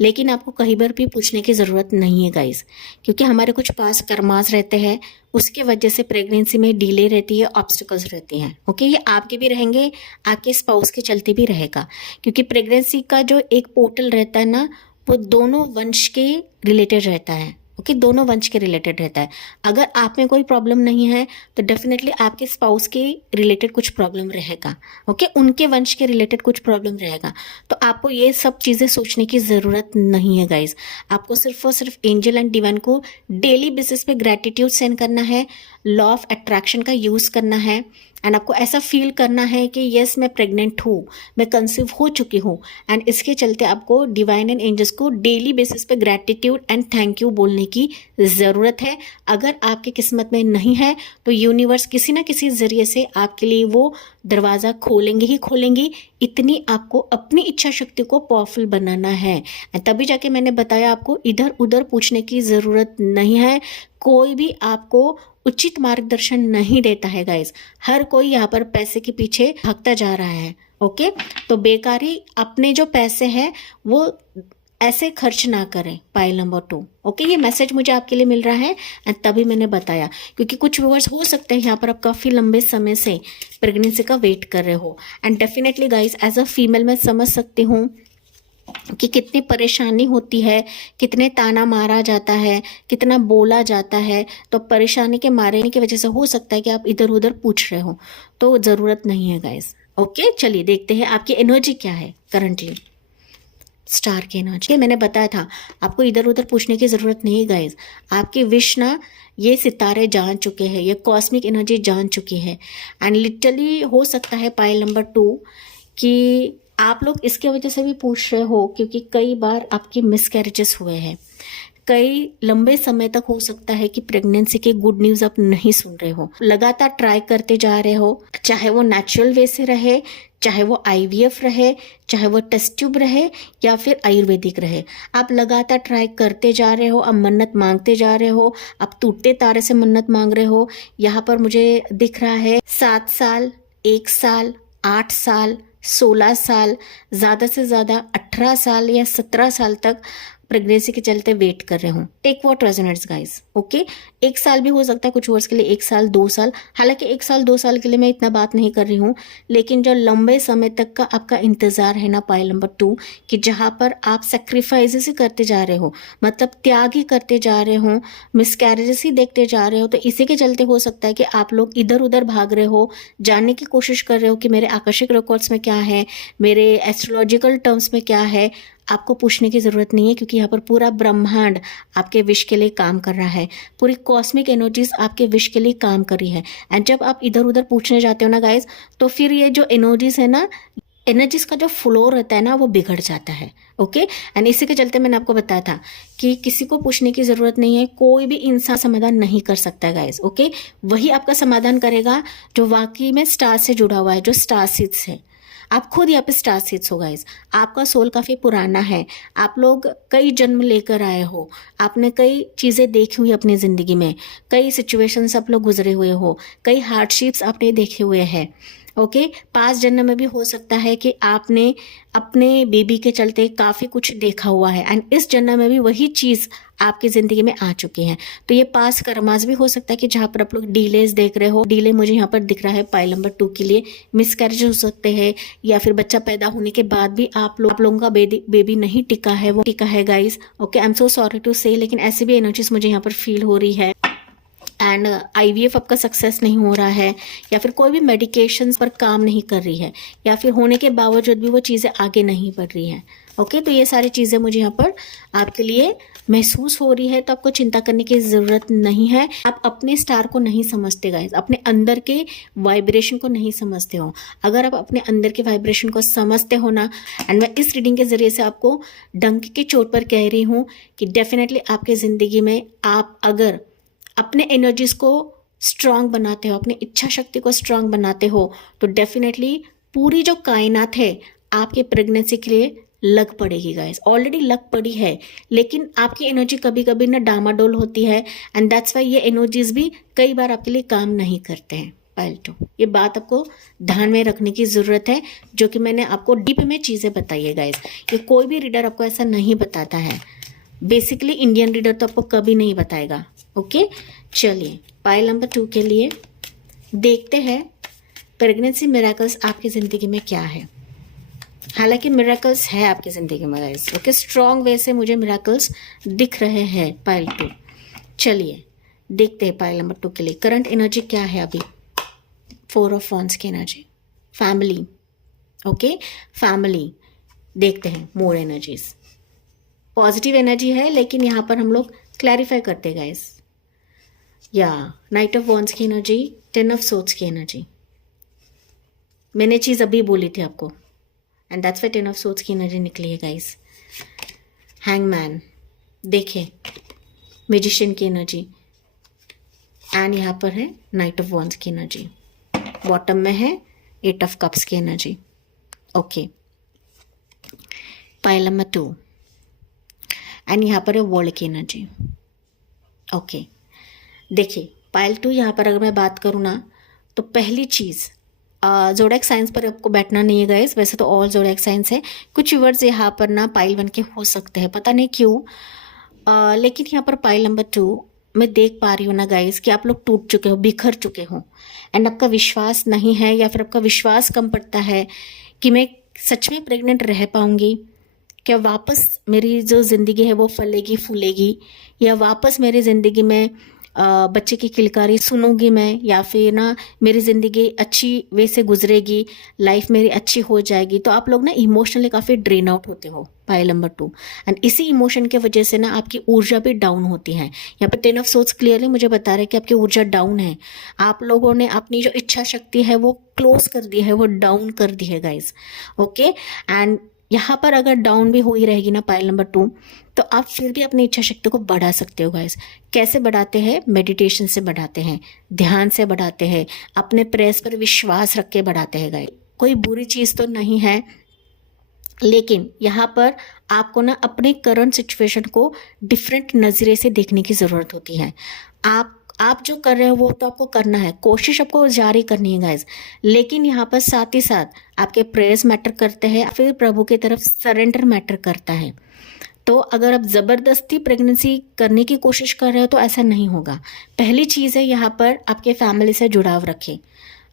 लेकिन आपको कहीं पर भी पूछने की ज़रूरत नहीं है गाइस, क्योंकि हमारे कुछ पास कर्मास रहते हैं, उसके वजह से प्रेगनेंसी में डिले रहती है, ऑब्स्टिकल्स रहती हैं। ओके, ये आपके भी रहेंगे, आपके स्पाउस के चलते भी रहेगा, क्योंकि प्रेगनेंसी का जो एक पोर्टल रहता है ना, वो दोनों वंश के रिलेटेड रहता है। ओके, दोनों वंश के रिलेटेड रहता है। अगर आप में कोई प्रॉब्लम नहीं है तो डेफिनेटली आपके स्पाउस के रिलेटेड कुछ प्रॉब्लम रहेगा। ओके, उनके वंश के रिलेटेड कुछ प्रॉब्लम रहेगा। तो आपको ये सब चीज़ें सोचने की ज़रूरत नहीं है गाइज। आपको सिर्फ और सिर्फ एंजल एंड डिवाइन को डेली बेसिस पे ग्रैटिट्यूड सेंड करना है, लॉ ऑफ अट्रैक्शन का यूज़ करना है, एंड आपको ऐसा फील करना है कि यस मैं प्रेग्नेंट हूँ, मैं कंसीव हो चुकी हूँ, एंड इसके चलते आपको डिवाइन एंड एंजल्स को डेली बेसिस पे ग्रैटिट्यूड एंड थैंक यू बोलने की ज़रूरत है। अगर आपकी किस्मत में नहीं है तो यूनिवर्स किसी ना किसी ज़रिए से आपके लिए वो दरवाज़ा खोलेंगे ही खोलेंगे। इतनी आपको अपनी इच्छा शक्ति को पावरफुल बनाना है, तभी जाके मैंने बताया आपको इधर उधर पूछने की ज़रूरत नहीं है। कोई भी आपको उचित मार्गदर्शन नहीं देता है गाइस। हर कोई यहाँ पर पैसे के पीछे भागता जा रहा है। ओके, तो बेकारी अपने जो पैसे हैं वो ऐसे खर्च ना करें। Pile number 2। ओके, ये मैसेज मुझे आपके लिए मिल रहा है एंड तभी मैंने बताया, क्योंकि कुछ व्यूअर्स हो सकते हैं यहाँ पर आप काफ़ी लंबे समय से प्रेगनेंसी का वेट कर रहे हो, and definitely guys as a female मैं समझ सकती हूँ कि कितनी परेशानी होती है, कितने ताना मारा जाता है, कितना बोला जाता है। तो परेशानी के मारे की वजह से हो सकता है कि आप इधर उधर पूछ रहे हो, तो ज़रूरत नहीं है गाइस। ओके, चलिए देखते हैं आपकी एनर्जी क्या है करंटली। स्टार की एनर्जी मैंने बताया था, आपको इधर उधर पूछने की ज़रूरत नहीं गाइस। आपकी विश ना ये सितारे जान चुके हैं, ये कॉस्मिक एनर्जी जान चुकी है। एंड लिटरली हो सकता है पाइल नंबर 2 कि आप लोग इसके वजह से भी पूछ रहे हो क्योंकि कई बार आपकी मिसकैरेजेस हुए हैं। कई लंबे समय तक हो सकता है कि प्रेगनेंसी के गुड न्यूज़ आप नहीं सुन रहे हो। लगातार ट्राई करते जा रहे हो, चाहे वो नेचुरल वे से रहे, चाहे वो IVF रहे, चाहे वो टेस्ट ट्यूब रहे या फिर आयुर्वेदिक रहे। आप लगातार ट्राई करते जा रहे हो, अब मन्नत मांगते जा रहे हो, अब टूटते तारे से मन्नत मांग रहे हो। यहाँ पर मुझे दिख रहा है 7 साल, 1 साल, 8 साल, 16 साल, ज़्यादा से ज़्यादा 18 साल या 17 साल तक प्रेगनेंसी के चलते वेट कर रहे हो। Take what resonates guys. Okay, 1 साल भी हो सकता है कुछ वर्ष के लिए, 1 साल 2 साल। हालांकि 1 साल 2 साल के लिए मैं इतना बात नहीं कर रही हूँ, लेकिन जो लंबे समय तक का आपका इंतजार है ना पाइल नंबर 2, कि जहाँ पर आप सेक्रीफाइसेस ही करते जा रहे हो, मतलब त्याग ही करते जा रहे हो, मिसकैरेजेस ही देखते जा रहे हो, तो इसी के चलते हो सकता है कि आप लोग इधर उधर भाग रहे हो, जानने की कोशिश कर रहे हो कि मेरे आकर्षक रिकॉर्ड्स में क्या है, मेरे एस्ट्रोलॉजिकल टर्म्स में क्या है। आपको पूछने की ज़रूरत नहीं है क्योंकि यहाँ पर पूरा ब्रह्मांड आपके विश के लिए काम कर रहा है, पूरी कॉस्मिक एनर्जीज आपके विश के लिए काम कर रही है। एंड जब आप इधर उधर पूछने जाते हो ना गाइज, तो फिर ये जो एनर्जीज है ना, एनर्जीज का जो फ्लो रहता है ना, वो बिगड़ जाता है। ओके, एंड इसी के चलते मैंने आपको बताया था कि किसी को पूछने की ज़रूरत नहीं है, कोई भी इंसान समाधान नहीं कर सकता है गाइज। ओके, वही आपका समाधान करेगा जो वाकई में स्टार से जुड़ा हुआ है, जो स्टार सीड्स है। आप खुद यहाँ पे स्टार सीड्स हो गाइस। आपका सोल काफ़ी पुराना है, आप लोग कई जन्म लेकर आए हो, आपने कई चीज़ें देखी हुई अपनी ज़िंदगी में, कई सिचुएशंस आप लोग गुजरे हुए हो, कई हार्डशिप्स आपने देखे हुए हैं। ओके, 5 जन्म में भी हो सकता है कि आपने अपने बेबी के चलते काफ़ी कुछ देखा हुआ है, एंड इस जन्म में भी वही चीज़ आपकी ज़िंदगी में आ चुकी हैं। तो ये पास कर्मास भी हो सकता है कि जहाँ पर आप लोग डिलेज देख रहे हो, डिले मुझे यहाँ पर दिख रहा है पाइल नंबर 2 के लिए, मिसकैरेज हो सकते हैं, या फिर बच्चा पैदा होने के बाद भी आप लोगों का बेबी नहीं टिका है, वो टिका है guys. Okay, I am so sorry to say, लेकिन ऐसी भी एनर्जीज मुझे यहाँ पर फील हो रही है। एंड IVF आपका सक्सेस नहीं हो रहा है, या फिर कोई भी मेडिकेशंस पर काम नहीं कर रही है, या फिर होने के बावजूद भी वो चीज़ें आगे नहीं बढ़ रही हैं। ओके, तो ये सारी चीज़ें मुझे यहाँ पर आपके लिए महसूस हो रही है, तो आपको चिंता करने की ज़रूरत नहीं है। आप अपने स्टार को नहीं समझते गाइस, अपने अंदर के वाइब्रेशन को नहीं समझते हो। अगर आप अपने अंदर के वाइब्रेशन को समझते हो ना, एंड मैं इस रीडिंग के ज़रिए से आपको डंक की चोट पर कह रही हूँ कि डेफिनेटली आपके ज़िंदगी में आप अगर अपने एनर्जीज को स्ट्रांग बनाते हो, अपनी इच्छा शक्ति को स्ट्रांग बनाते हो, तो डेफिनेटली पूरी जो कायनात है आपके प्रेगनेंसी के लिए लग पड़ेगी गाइस। ऑलरेडी लग पड़ी है, लेकिन आपकी एनर्जी कभी कभी ना डामाडोल होती है, एंड दैट्स वाई ये एनर्जीज भी कई बार आपके लिए काम नहीं करते हैं। पाइल 2, ये बात आपको ध्यान में रखने की ज़रूरत है, जो कि मैंने आपको डीप में चीज़ें बताई है गाइस। ये कोई भी रीडर आपको ऐसा नहीं बताता है, बेसिकली इंडियन रीडर तो आपको कभी नहीं बताएगा। ओके, चलिए पाइल नंबर 2 के लिए देखते हैं प्रेगनेंसी मिरेकल्स आपकी ज़िंदगी में क्या है। हालांकि मिरेकल्स है आपकी ज़िंदगी में गाइस। ओके, स्ट्रॉन्ग वे से मुझे मिरेकल्स दिख रहे हैं पाइल 2। चलिए देखते हैं पाइल नंबर 2 के लिए करंट एनर्जी क्या है अभी। 4 ऑफ वॉन्ड्स की एनर्जी, फैमिली। ओके, फैमिली देखते हैं। मोर एनर्जीज पॉजिटिव एनर्जी है, लेकिन यहाँ पर हम लोग क्लैरिफाई करते गाइस। या नाइट ऑफ वॉन्ड्स की एनर्जी, 10 ऑफ सोर्ड्स की एनर्जी। मैंने चीज़ अभी बोली थी आपको, and that's why 10 of swords की एनर्जी निकली है गाइस। हैंगमैन देखे, मैजिशियन की एनर्जी, एंड यहाँ पर है नाइट ऑफ वॉन्ड्स की एनर्जी। बॉटम में है 8 ऑफ कप्स की energy. Okay, pile number 2, and यहाँ पर है वर्ल्ड की एनर्जी। ओके, देखिए पाइल 2 यहाँ पर अगर मैं बात करूँ ना, तो पहली चीज़ जोडिएक साइंस पर आपको बैठना नहीं है गाइस। वैसे तो ऑल जोडिएक साइंस है, कुछ वर्ड्स यहाँ पर ना पाइल 1 के हो सकते हैं, पता नहीं क्यों, लेकिन यहाँ पर पाइल नंबर 2 मैं देख पा रही हूँ ना गाइस कि आप लोग टूट चुके हो, बिखर चुके हो, एंड आपका विश्वास नहीं है, या फिर आपका विश्वास कम पड़ता है कि मैं सच में प्रेग्नेंट रह पाऊंगी, क्या वापस मेरी जो ज़िंदगी है वो फलेगी फूलेगी, या वापस मेरी ज़िंदगी में बच्चे की किलकारी सुनूंगी मैं, या फिर ना मेरी ज़िंदगी अच्छी वे से गुजरेगी, लाइफ मेरी अच्छी हो जाएगी। तो आप लोग ना इमोशनली काफ़ी ड्रेन आउट होते हो, पाइल नंबर 2। एंड इसी इमोशन के वजह से ना आपकी ऊर्जा भी डाउन होती है। यहाँ पर 10 ऑफ सोर्ड्स क्लियरली मुझे बता रहे हैं कि आपकी ऊर्जा डाउन है। आप लोगों ने अपनी जो इच्छा शक्ति है वो क्लोज कर दी है, वो डाउन कर दी है गाइज। ओके, एंड यहाँ पर अगर डाउन भी हो ही रहेगी ना पाइल नंबर 2, तो आप फिर भी अपनी इच्छा शक्ति को बढ़ा सकते हो गाइस। कैसे बढ़ाते हैं? मेडिटेशन से बढ़ाते हैं, ध्यान से बढ़ाते हैं, अपने प्रेस पर विश्वास रख के बढ़ाते हैं गाइस। कोई बुरी चीज़ तो नहीं है, लेकिन यहाँ पर आपको ना अपने करंट सिचुएशन को डिफरेंट नज़रिए से देखने की ज़रूरत होती है। आप जो कर रहे हो वो तो आपको करना है, कोशिश आपको जारी करनी है गाइज, लेकिन यहाँ पर साथ ही साथ आपके प्रेयर्स मैटर करते हैं, फिर प्रभु की तरफ सरेंडर मैटर करता है। तो अगर आप ज़बरदस्ती प्रेगनेंसी करने की कोशिश कर रहे हो तो ऐसा नहीं होगा। पहली चीज़ है यहाँ पर आपके फैमिली से जुड़ाव रखें।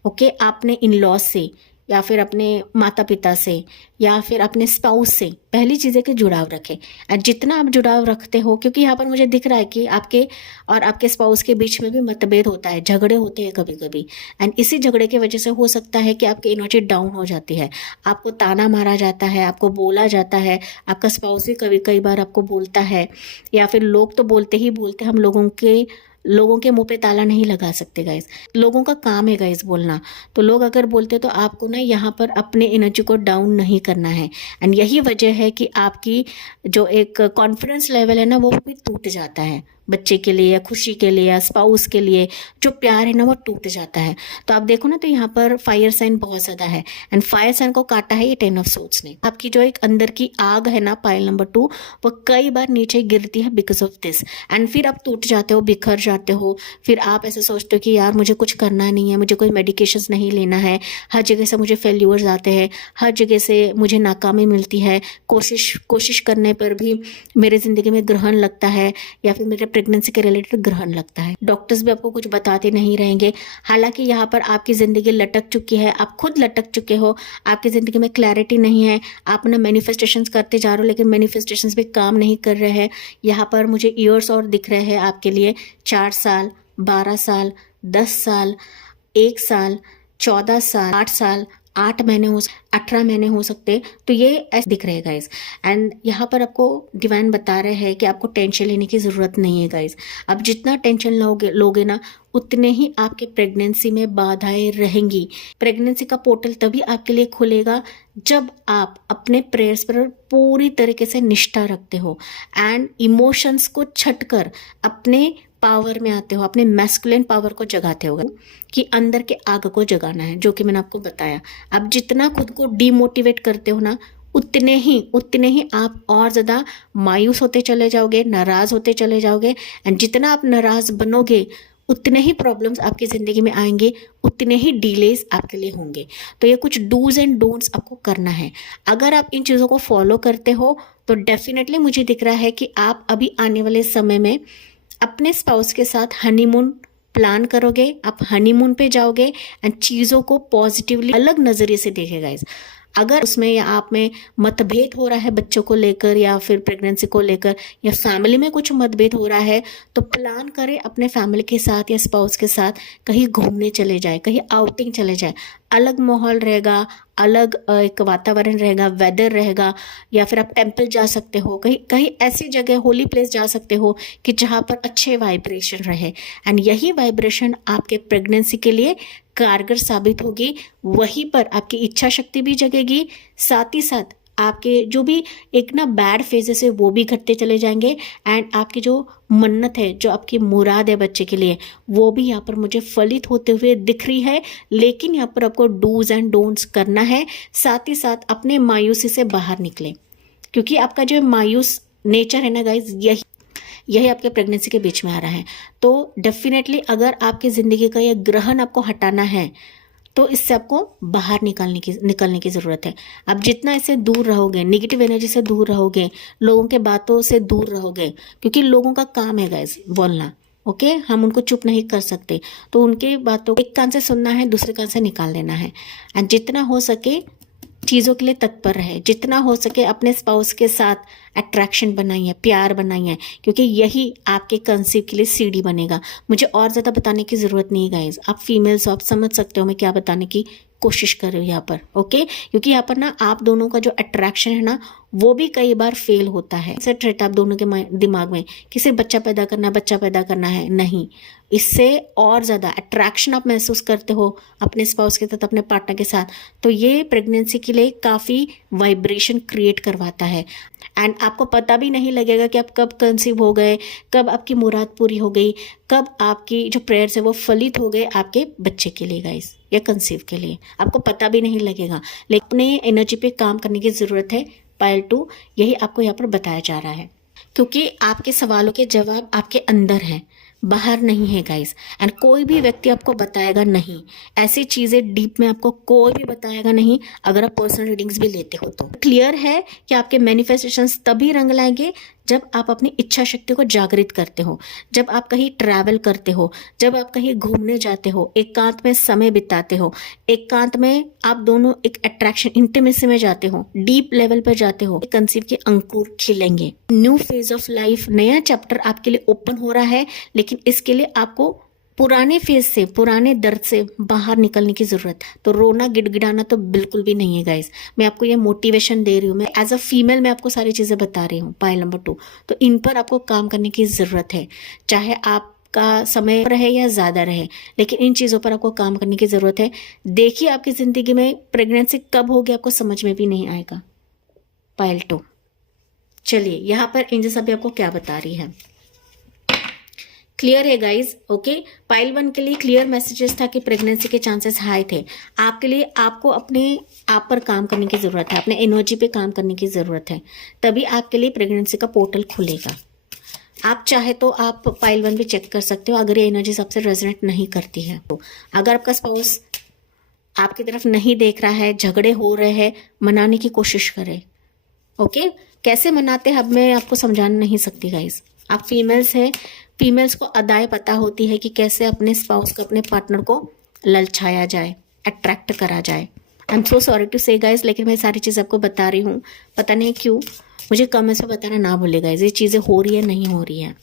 ओके, आपने इन लॉज से या फिर अपने माता पिता से या फिर अपने स्पाउस से पहली चीज़ है कि जुड़ाव रखें। और जितना आप जुड़ाव रखते हो, क्योंकि यहाँ पर मुझे दिख रहा है कि आपके और आपके स्पाउस के बीच में भी मतभेद होता है, झगड़े होते हैं कभी कभी। एंड इसी झगड़े की वजह से हो सकता है कि आपकी एनर्जी डाउन हो जाती है, आपको ताना मारा जाता है, आपको बोला जाता है, आपका स्पाउस भी कई बार आपको बोलता है, या फिर लोग तो बोलते ही बोलते, हम लोगों के मुंह पे ताला नहीं लगा सकते गाइस। लोगों का काम है गाइस बोलना, तो लोग अगर बोलते तो आपको ना यहाँ पर अपने एनर्जी को डाउन नहीं करना है। एंड यही वजह है कि आपकी जो एक कॉन्फिडेंस लेवल है ना वो भी टूट जाता है। बच्चे के लिए या खुशी के लिए या स्पाउस के लिए जो प्यार है ना वो टूट जाता है। तो आप देखो ना, तो यहाँ पर फायर साइन बहुत ज़्यादा है, एंड फायर साइन को काटा है ये 10 ऑफ सोर्ड्स ने। आपकी जो एक अंदर की आग है ना पाइल नंबर 2, वो कई बार नीचे गिरती है बिकॉज ऑफ दिस, एंड फिर आप टूट जाते हो, बिखर जाते हो। फिर आप ऐसे सोचते हो कि यार मुझे कुछ करना नहीं है, मुझे कोई मेडिकेशंस नहीं लेना है, हर जगह से मुझे फेल्यूर्स आते हैं, हर जगह से मुझे नाकामी मिलती है, कोशिश करने पर भी मेरे ज़िंदगी में ग्रहण लगता है, या फिर मेरे प्रेगनेंसी के रिलेटेड ग्रहण लगता है। डॉक्टर्स भी आपको कुछ बताते नहीं रहेंगे। हालांकि यहाँ पर आपकी ज़िंदगी लटक चुकी है, आप खुद लटक चुके हो, आपकी ज़िंदगी में क्लैरिटी नहीं है, आप ना मैनिफेस्टेशंस करते जा रहे हो, लेकिन मैनिफेस्टेशंस भी काम नहीं कर रहे हैं। यहाँ पर मुझे ईयर्स और दिख रहे हैं आपके लिए, 4 साल, 12 साल, 10 साल, 1 साल, 14 साल, 8 साल, 8 महीने 18 महीने हो सकते। तो ये ऐसे दिख रहे हैं गाइज। एंड यहाँ पर आपको डिवाइन बता रहे हैं कि आपको टेंशन लेने की ज़रूरत नहीं है गाइज। अब जितना टेंशन लोगे ना, उतने ही आपके प्रेगनेंसी में बाधाएं रहेंगी। प्रेगनेंसी का पोर्टल तभी आपके लिए खुलेगा जब आप अपने प्रेयर्स पर पूरी तरीके से निष्ठा रखते हो एंड इमोशंस को छटकर अपने पावर में आते हो, अपने मैस्कुलिन पावर को जगाते हो कि अंदर के आग को जगाना है, जो कि मैंने आपको बताया। अब जितना खुद को डीमोटिवेट करते हो ना, उतने ही आप और ज़्यादा मायूस होते चले जाओगे, नाराज़ होते चले जाओगे। एंड जितना आप नाराज़ बनोगे, उतने ही प्रॉब्लम्स आपकी ज़िंदगी में आएंगे, उतने ही डिलेज आपके लिए होंगे। तो ये कुछ डूज एंड डोंट्स आपको करना है। अगर आप इन चीज़ों को फॉलो करते हो तो डेफिनेटली मुझे दिख रहा है कि आप अभी आने वाले समय में अपने स्पाउस के साथ हनीमून प्लान करोगे, आप हनीमून पे जाओगे एंड चीज़ों को पॉजिटिवली अलग नज़रिए से देखेगा। अगर उसमें या आप में मतभेद हो रहा है बच्चों को लेकर या फिर प्रेगनेंसी को लेकर, या फैमिली में कुछ मतभेद हो रहा है, तो प्लान करें अपने फैमिली के साथ या स्पाउस के साथ कहीं घूमने चले जाए, कहीं आउटिंग चले जाए। अलग माहौल रहेगा, अलग एक वातावरण रहेगा, वेदर रहेगा, या फिर आप टेम्पल जा सकते हो, कहीं ऐसी जगह होली प्लेस जा सकते हो कि जहाँ पर अच्छे वाइब्रेशन रहे। एंड यही वाइब्रेशन आपके प्रेगनेंसी के लिए कारगर साबित होगी। वहीं पर आपकी इच्छा शक्ति भी जगेगी, साथ ही साथ आपके जो भी एक ना बैड फेजेस है वो भी घटते चले जाएंगे। एंड आपकी जो मन्नत है, जो आपकी मुराद है बच्चे के लिए, वो भी यहाँ पर मुझे फलित होते हुए दिख रही है। लेकिन यहाँ पर आपको डूज एंड डोंट्स करना है, साथ ही साथ अपने मायूसी से बाहर निकले, क्योंकि आपका जो मायूस नेचर है ना गाइज, यही आपके प्रेगनेंसी के बीच में आ रहा है। तो डेफिनेटली अगर आपकी ज़िंदगी का यह ग्रहण आपको हटाना है तो इससे आपको बाहर निकलने की ज़रूरत है। आप जितना इससे दूर रहोगे, नेगेटिव एनर्जी से दूर रहोगे, लोगों के बातों से दूर रहोगे, क्योंकि लोगों का काम है गाइस बोलना। ओके, हम उनको चुप नहीं कर सकते, तो उनके बातों को एक कान से सुनना है, दूसरे कान से निकाल देना है। एंड जितना हो सके चीज़ों के लिए तत्पर रहे, जितना हो सके अपने स्पाउस के साथ अट्रैक्शन बनाइए, प्यार बनाइए, क्योंकि यही आपके कंसीव के लिए सीढ़ी बनेगा। मुझे और ज़्यादा बताने की ज़रूरत नहीं है गाइज, आप फीमेल्स हो, आप समझ सकते हो मैं क्या बताने की कोशिश कर रही हूँ यहाँ पर। ओके, क्योंकि यहाँ पर ना आप दोनों का जो अट्रैक्शन है ना वो भी कई बार फेल होता है। सेट रहता है आप दोनों के दिमाग में कि सिर्फ बच्चा पैदा करना है, नहीं, इससे और ज़्यादा अट्रैक्शन आप महसूस करते हो अपने स्पाउस के साथ, अपने पार्टनर के साथ, तो ये प्रेगनेंसी के लिए काफ़ी वाइब्रेशन क्रिएट करवाता है। एंड आपको पता भी नहीं लगेगा कि आप कब कंसीव हो गए, कब आपकी मुराद पूरी हो गई, कब आपकी जो प्रेयर्स है वो फलित हो गए आपके बच्चे के लिए गाइस, या कंसीव के लिए, आपको पता भी नहीं लगेगा। लेकिन अपने एनर्जी पे काम करने की ज़रूरत है। पायल 2 यही आपको यहाँ पर बताया जा रहा है, क्योंकि आपके सवालों के जवाब आपके अंदर हैं, बाहर नहीं है गाइस। एंड कोई भी व्यक्ति आपको बताएगा नहीं, ऐसी चीज़ें डीप में आपको कोई भी बताएगा नहीं अगर आप पर्सनल रीडिंग्स भी लेते हो तो। क्लियर है कि आपके मैनिफेस्टेशंस तभी रंग लाएंगे जब आप अपनी इच्छा शक्ति को जागृत करते हो, जब आप कहीं ट्रैवल करते हो, जब आप कहीं घूमने जाते हो, एकांत में समय बिताते हो, एकांत में आप दोनों एक अट्रैक्शन इंटीमेसी में जाते हो, डीप लेवल पर जाते हो, कंसीव के अंकुर खिलेंगे। न्यू फेज ऑफ लाइफ, नया चैप्टर आपके लिए ओपन हो रहा है, लेकिन इसके लिए आपको पुराने फेज से, पुराने दर्द से बाहर निकलने की जरूरत है। तो रोना गिड़गिड़ाना तो बिल्कुल भी नहीं है गाइस, मैं आपको ये मोटिवेशन दे रही हूँ, मैं एज अ फीमेल मैं आपको सारी चीजें बता रही हूँ। पायल नंबर 2, तो इन पर आपको काम करने की जरूरत है, चाहे आपका समय रहे या ज्यादा रहे, लेकिन इन चीजों पर आपको काम करने की जरूरत है। देखिए आपकी जिंदगी में प्रेगनेंसी कब होगी आपको समझ में भी नहीं आएगा। पायल 2, चलिए यहाँ पर एंजल्स अभी आपको क्या बता रही है। क्लियर है गाइज, ओके। पाइल 1 के लिए क्लियर मैसेजेस था कि प्रेगनेंसी के चांसेस हाई थे। आपके लिए आपको अपने आप पर काम करने की जरूरत है, अपने एनर्जी पे काम करने की जरूरत है, तभी आपके लिए प्रेगनेंसी का पोर्टल खुलेगा। आप चाहे तो आप पाइल 1 भी चेक कर सकते हो अगर ये एनर्जी सबसे रेजोनेट नहीं करती है तो। अगर आपका स्पाउस आपकी तरफ नहीं देख रहा है, झगड़े हो रहे हैं, मनाने की कोशिश करें। ओके, कैसे मनाते हैं अब मैं आपको समझाना नहीं सकती गाइज, आप फीमेल्स हैं, फीमेल्स को अदाएं पता होती है कि कैसे अपने स्पाउस को, अपने पार्टनर को ललचाया जाए, अट्रैक्ट करा जाए। I am so sorry to say guys, लेकिन मैं सारी चीज़ आपको बता रही हूँ, पता नहीं क्यों, मुझे कमेंट्स में बताना ना भूले गाइज ये चीज़ें हो रही है नहीं हो रही है।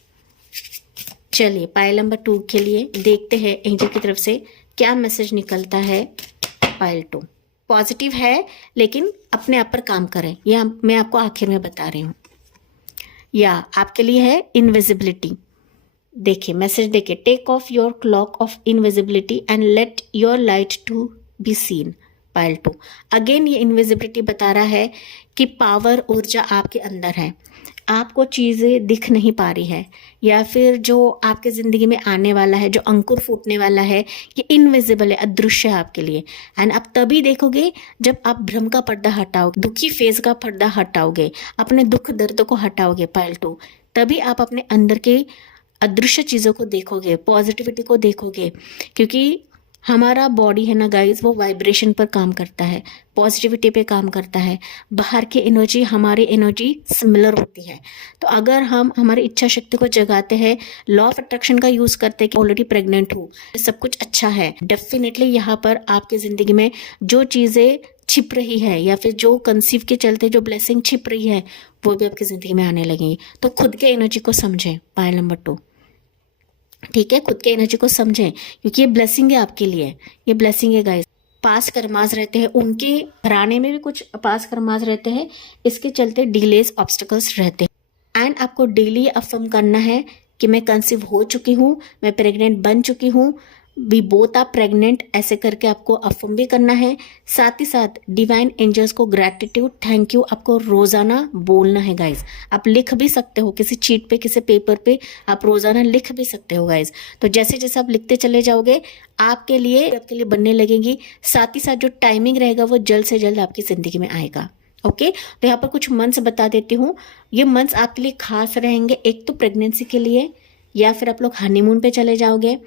चलिए पायल नंबर 2 के लिए देखते हैं एंजल की तरफ से क्या मैसेज निकलता है। पायल 2 पॉजिटिव है, लेकिन अपने आप पर काम करें, यह मैं आपको आखिर में बता रही हूँ। या आपके लिए है इनविजिबिलिटी। देखिए मैसेज देखिए, take off your cloak of invisibility and let your light to be seen. Pile 2 again ये इनविजिबिलिटी बता रहा है कि पावर, ऊर्जा आपके अंदर है, आपको चीज़ें दिख नहीं पा रही है, या फिर जो आपके ज़िंदगी में आने वाला है, जो अंकुर फूटने वाला है, ये इनविजिबल है, अदृश्य है आपके लिए। एंड आप तभी देखोगे जब आप भ्रम का पर्दा हटाओगे, दुखी फेज का पर्दा हटाओगे, अपने दुख दर्द को हटाओगे पायल 2, तभी आप अपने अंदर के अदृश्य चीज़ों को देखोगे, पॉजिटिविटी को देखोगे। क्योंकि हमारा बॉडी है ना गाइज, वो वाइब्रेशन पर काम करता है, पॉजिटिविटी पे काम करता है, बाहर की एनर्जी हमारी एनर्जी सिमिलर होती है। तो अगर हम हमारी इच्छा शक्ति को जगाते हैं, लॉ ऑफ अट्रैक्शन का यूज़ करते हैं कि ऑलरेडी प्रेग्नेंट हूँ, सब कुछ अच्छा है, डेफिनेटली यहाँ पर आपकी ज़िंदगी में जो चीज़ें छिप रही है, या फिर जो कंसीव के चलते जो ब्लेसिंग छिप रही है, वो भी आपकी ज़िंदगी में आने लगेंगी। तो खुद के एनर्जी को समझें पायल नंबर 2, ठीक है, खुद के एनर्जी को समझें, क्योंकि ये ब्लेसिंग है आपके लिए, ये ब्लेसिंग है गाइस। पास कर्मास रहते हैं, उनके घराने में भी कुछ पास कर्मास रहते हैं, इसके चलते डिलेस, ऑब्स्टिकल्स रहते हैं। एंड आपको डेली अफर्म करना है कि मैं कंसीव हो चुकी हूँ, मैं प्रेग्नेंट बन चुकी हूँ, वी बोथ आर प्रेग्नेंट, ऐसे करके आपको अफर्म भी करना है। साथ ही साथ डिवाइन एंजल्स को ग्रैटिट्यूड, थैंक यू आपको रोजाना बोलना है गाइज। आप लिख भी सकते हो किसी चीट पे, किसी पेपर पे आप रोजाना लिख भी सकते हो गाइज। तो जैसे जैसे आप लिखते चले जाओगे आपके लिए बनने लगेंगी। साथ ही साथ जो टाइमिंग रहेगा वो जल्द से जल्द आपकी जिंदगी में आएगा। ओके, तो यहाँ पर कुछ मंथ्स बता देती हूँ, ये मंथ्स आपके लिए खास रहेंगे। एक तो प्रेगनेंसी के लिए, या फिर आप लोग हनीमून पे चले जाओगे,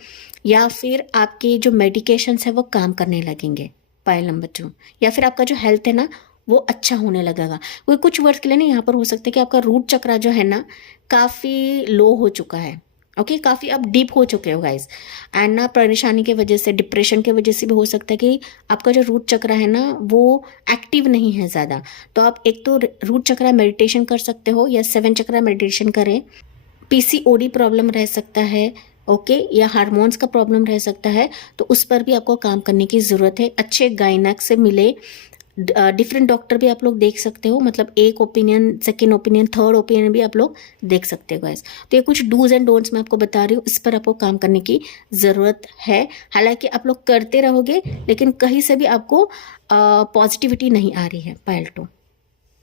या फिर आपकी जो मेडिकेशंस है वो काम करने लगेंगे पायल नंबर 2, या फिर आपका जो हेल्थ है ना वो अच्छा होने लगेगा। कोई कुछ वर्ष के लिए नहीं, यहाँ पर हो सकता है कि आपका रूट चक्रा जो है ना काफ़ी लो हो चुका है, ओके काफ़ी आप डीप हो चुके हो गाइस। एंड ना परेशानी की वजह से, डिप्रेशन की वजह से भी हो सकता है कि आपका जो रूट चक्र है ना वो एक्टिव नहीं है ज़्यादा। तो आप एक तो रूट चक्र मेडिटेशन कर सकते हो या 7 चक्र मेडिटेशन करें। पीसीओडी प्रॉब्लम रह सकता है, ओके, या हार्मोन्स का प्रॉब्लम रह सकता है, तो उस पर भी आपको काम करने की ज़रूरत है। अच्छे गायनक से मिले, डिफरेंट डॉक्टर भी आप लोग देख सकते हो, मतलब एक opinion, second opinion, third opinion भी आप लोग देख सकते हो गाइस। तो ये कुछ डूज एंड डोंट्स मैं आपको बता रही हूँ, इस पर आपको काम करने की ज़रूरत है। हालांकि आप लोग करते रहोगे लेकिन कहीं से भी आपको पॉजिटिविटी नहीं आ रही है पायल 2,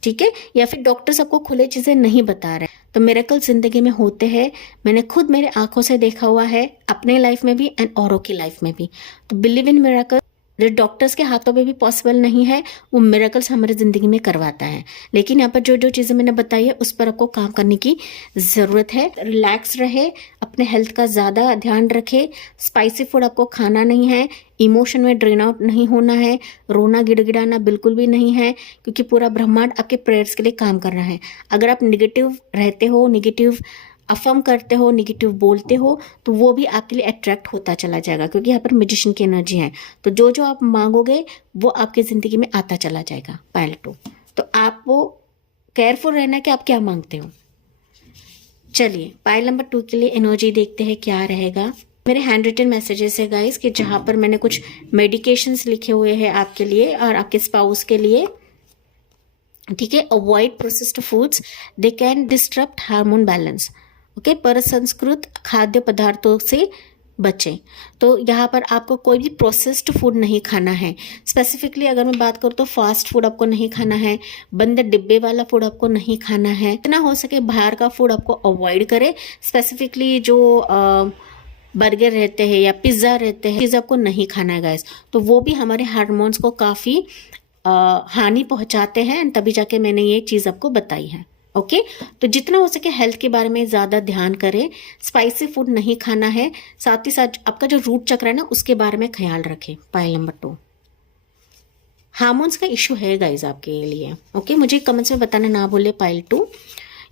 ठीक है, या फिर डॉक्टर्स आपको खुले चीज़ें नहीं बता रहे। तो मिरेकल जिंदगी में होते हैं, मैंने खुद मेरे आंखों से देखा हुआ है, अपने लाइफ में भी एंड औरों की लाइफ में भी। तो बिलीव इन मिरेकल, जो डॉक्टर्स के हाथों में भी पॉसिबल नहीं है वो मिरेकल्स हमारी ज़िंदगी में करवाता है। लेकिन यहाँ पर जो जो चीज़ें मैंने बताई है उस पर आपको काम करने की ज़रूरत है। रिलैक्स रहे, अपने हेल्थ का ज़्यादा ध्यान रखे, स्पाइसी फूड आपको खाना नहीं है, इमोशन में ड्रेन आउट नहीं होना है, रोना गिड़गिड़ाना बिल्कुल भी नहीं है, क्योंकि पूरा ब्रह्मांड आपके प्रेयर्स के लिए काम कर रहा है। अगर आप निगेटिव रहते हो, निगेटिव अफर्म करते हो, निगेटिव बोलते हो, तो वो भी आपके लिए अट्रैक्ट होता चला जाएगा, क्योंकि यहाँ पर मैजिशियन की एनर्जी है। तो जो जो आप मांगोगे वो आपकी ज़िंदगी में आता चला जाएगा पायल 2। तो आप वो केयरफुल रहना कि आप क्या मांगते हो। चलिए पायल नंबर 2 के लिए एनर्जी देखते हैं क्या रहेगा। मेरे हैंड रिटन मैसेजेस है गाइस कि जहाँ पर मैंने कुछ मेडिकेशंस लिखे हुए हैं आपके लिए और आपके स्पाउस के लिए, ठीक है। Avoid processed foods, they can disturb hormone balance, okay. प्रसंस्कृत खाद्य पदार्थों से बचें। तो यहाँ पर आपको कोई भी प्रोसेस्ड फूड नहीं खाना है। स्पेसिफिकली अगर मैं बात करूँ तो फास्ट फूड आपको नहीं खाना है, बंद डिब्बे वाला फूड आपको नहीं खाना है। जितना हो सके बाहर का फूड आपको अवॉइड करें। स्पेसिफिकली जो बर्गर रहते हैं या पिज़्ज़ा रहते हैं, चीज़ आपको नहीं खाना है गाइस। तो वो भी हमारे हार्मोन्स को काफ़ी हानि पहुंचाते हैं, तभी जाके मैंने ये चीज़ आपको बताई है, ओके। तो जितना हो सके हेल्थ के बारे में ज़्यादा ध्यान करें, स्पाइसी फूड नहीं खाना है, साथ ही साथ आपका जो रूट चक्र है ना उसके बारे में ख्याल रखें। पायल नंबर 2, हार्मोन्स का इशू है गाइज आपके लिए, ओके। मुझे कमेंट्स में बताना ना भूले पायल 2।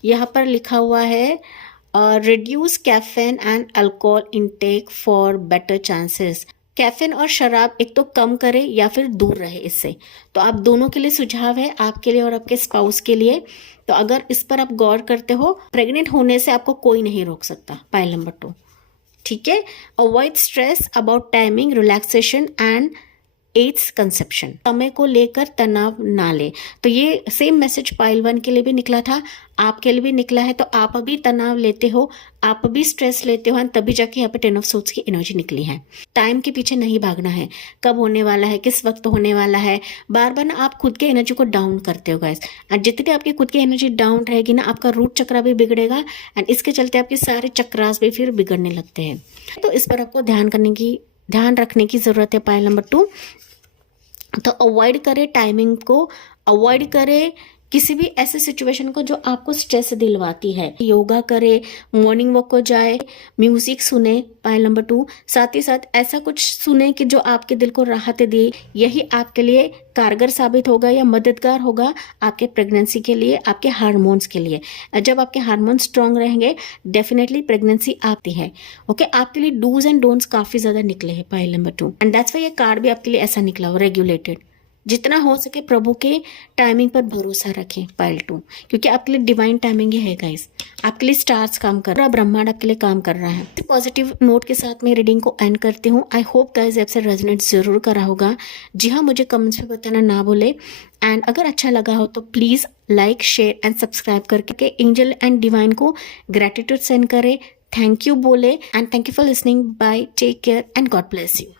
यहाँ पर लिखा हुआ है reduce caffeine and alcohol intake for better chances. Caffeine और शराब एक तो कम करें या फिर दूर रहे इससे। तो आप दोनों के लिए सुझाव है, आपके लिए और आपके स्पाउस के लिए। तो अगर इस पर आप गौर करते हो, प्रेग्नेंट होने से आपको कोई नहीं रोक सकता। पायल नंबर 2, ठीक है। Avoid stress about timing, relaxation and aids conception. समय को लेकर तनाव ना ले। तो ये सेम मैसेज पायल 1 के लिए भी निकला था, आपके लिए भी निकला है। तो आप अभी तनाव लेते हो, आप भी स्ट्रेस लेते हो, तभी जाके यहाँ पे 10 ऑफ सोर्ड्स की एनर्जी निकली है। टाइम के पीछे नहीं भागना है, कब होने वाला है, किस वक्त होने वाला है। बार बार ना आप खुद के एनर्जी को डाउन करते हो गाइस। और जितनी आपकी खुद की एनर्जी डाउन रहेगी ना, आपका रूट चक्र भी बिगड़ेगा एंड इसके चलते आपके सारे चक्रास भी फिर बिगड़ने लगते हैं। तो इस पर आपको ध्यान रखने की जरूरत है पायल नंबर 2। तो अवॉइड करें टाइमिंग को, अवॉइड करें किसी भी ऐसे सिचुएशन को जो आपको स्ट्रेस दिलवाती है। योगा करे, मॉर्निंग वॉक को जाए, म्यूजिक सुने पायल नंबर 2। साथ ही साथ ऐसा कुछ सुने कि जो आपके दिल को राहत दे। यही आपके लिए कारगर साबित होगा या मददगार होगा आपके प्रेगनेंसी के लिए, आपके हार्मोन्स के लिए। जब आपके हार्मोन्स स्ट्रांग रहेंगे डेफिनेटली प्रेगनेंसी आती है, ओके। आपके लिए डूज एंड डोंट्स काफी ज्यादा निकले हैं pile number 2 and that's why ये कार्ड भी आपके लिए ऐसा निकला हो, रेगुलेटेड। जितना हो सके प्रभु के टाइमिंग पर भरोसा रखें पायल 2, क्योंकि आपके लिए डिवाइन टाइमिंग ही है गाइस। आपके लिए स्टार्स काम कर रहा है, ब्रह्मांड आपके लिए काम कर रहा है। पॉजिटिव नोट के साथ मैं रीडिंग को एंड करती हूँ। आई होप गाइस आपसे रेजोनेट जरूर करा होगा। जी हाँ, मुझे कमेंट्स में बताना ना भूले एंड अगर अच्छा लगा हो तो please like, share and subscribe करके एंजल एंड डिवाइन को ग्रेटिट्यूड सेंड करें, थैंक यू बोले and thank you for listening. Bye, take care and God bless you.